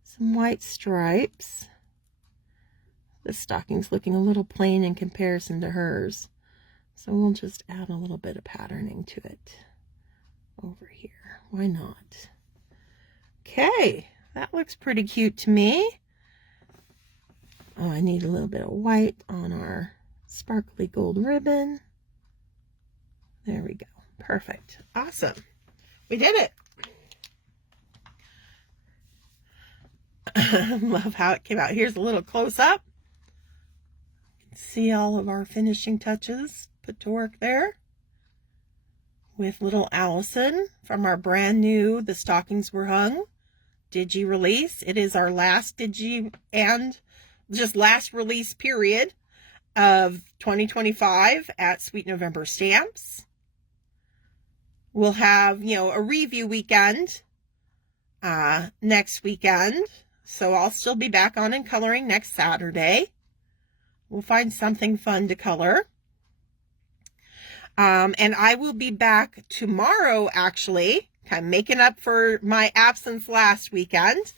some white stripes. This stocking's looking a little plain in comparison to hers. So we'll just add a little bit of patterning to it over here. Why not? Okay, that looks pretty cute to me. Oh, I need a little bit of white on our sparkly gold ribbon. There we go. Perfect. Awesome. We did it. Love how it came out. Here's a little close-up. See all of our finishing touches put to work there with little Allison from our brand new The Stockings Were Hung Digi release. It is our last Digi and just last release period of 2025 at Sweet November Stamps. We'll have, you know, a review weekend next weekend. So I'll still be back on and coloring next Saturday. We'll find something fun to color. And I will be back tomorrow, actually. I'm making up for my absence last weekend.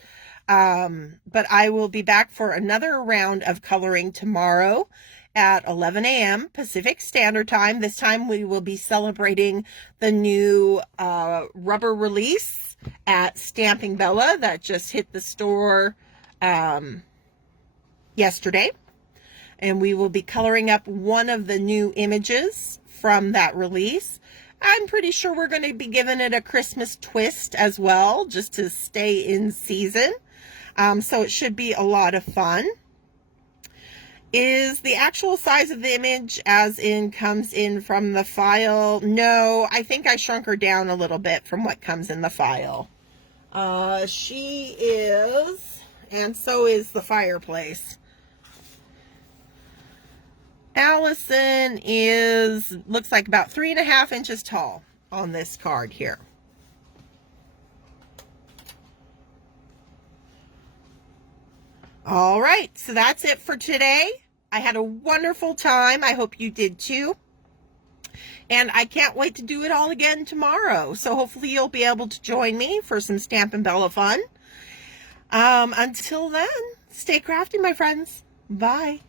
But I will be back for another round of coloring tomorrow at 11 a.m. Pacific Standard Time. This time we will be celebrating the new rubber release at Stamping Bella that just hit the store yesterday. And we will be coloring up one of the new images from that release. I'm pretty sure we're going to be giving it a Christmas twist as well, just to stay in season. So it should be a lot of fun. Is the actual size of the image as in comes in from the file? No, I think I shrunk her down a little bit from what comes in the file. She is, and so is the fireplace. Allison is, looks like about 3.5 inches tall on this card here. All right, so that's it for today. I had a wonderful time. I hope you did too. And I can't wait to do it all again tomorrow. So hopefully you'll be able to join me for some Stampin' Bella fun. Until then, stay crafty, my friends. Bye.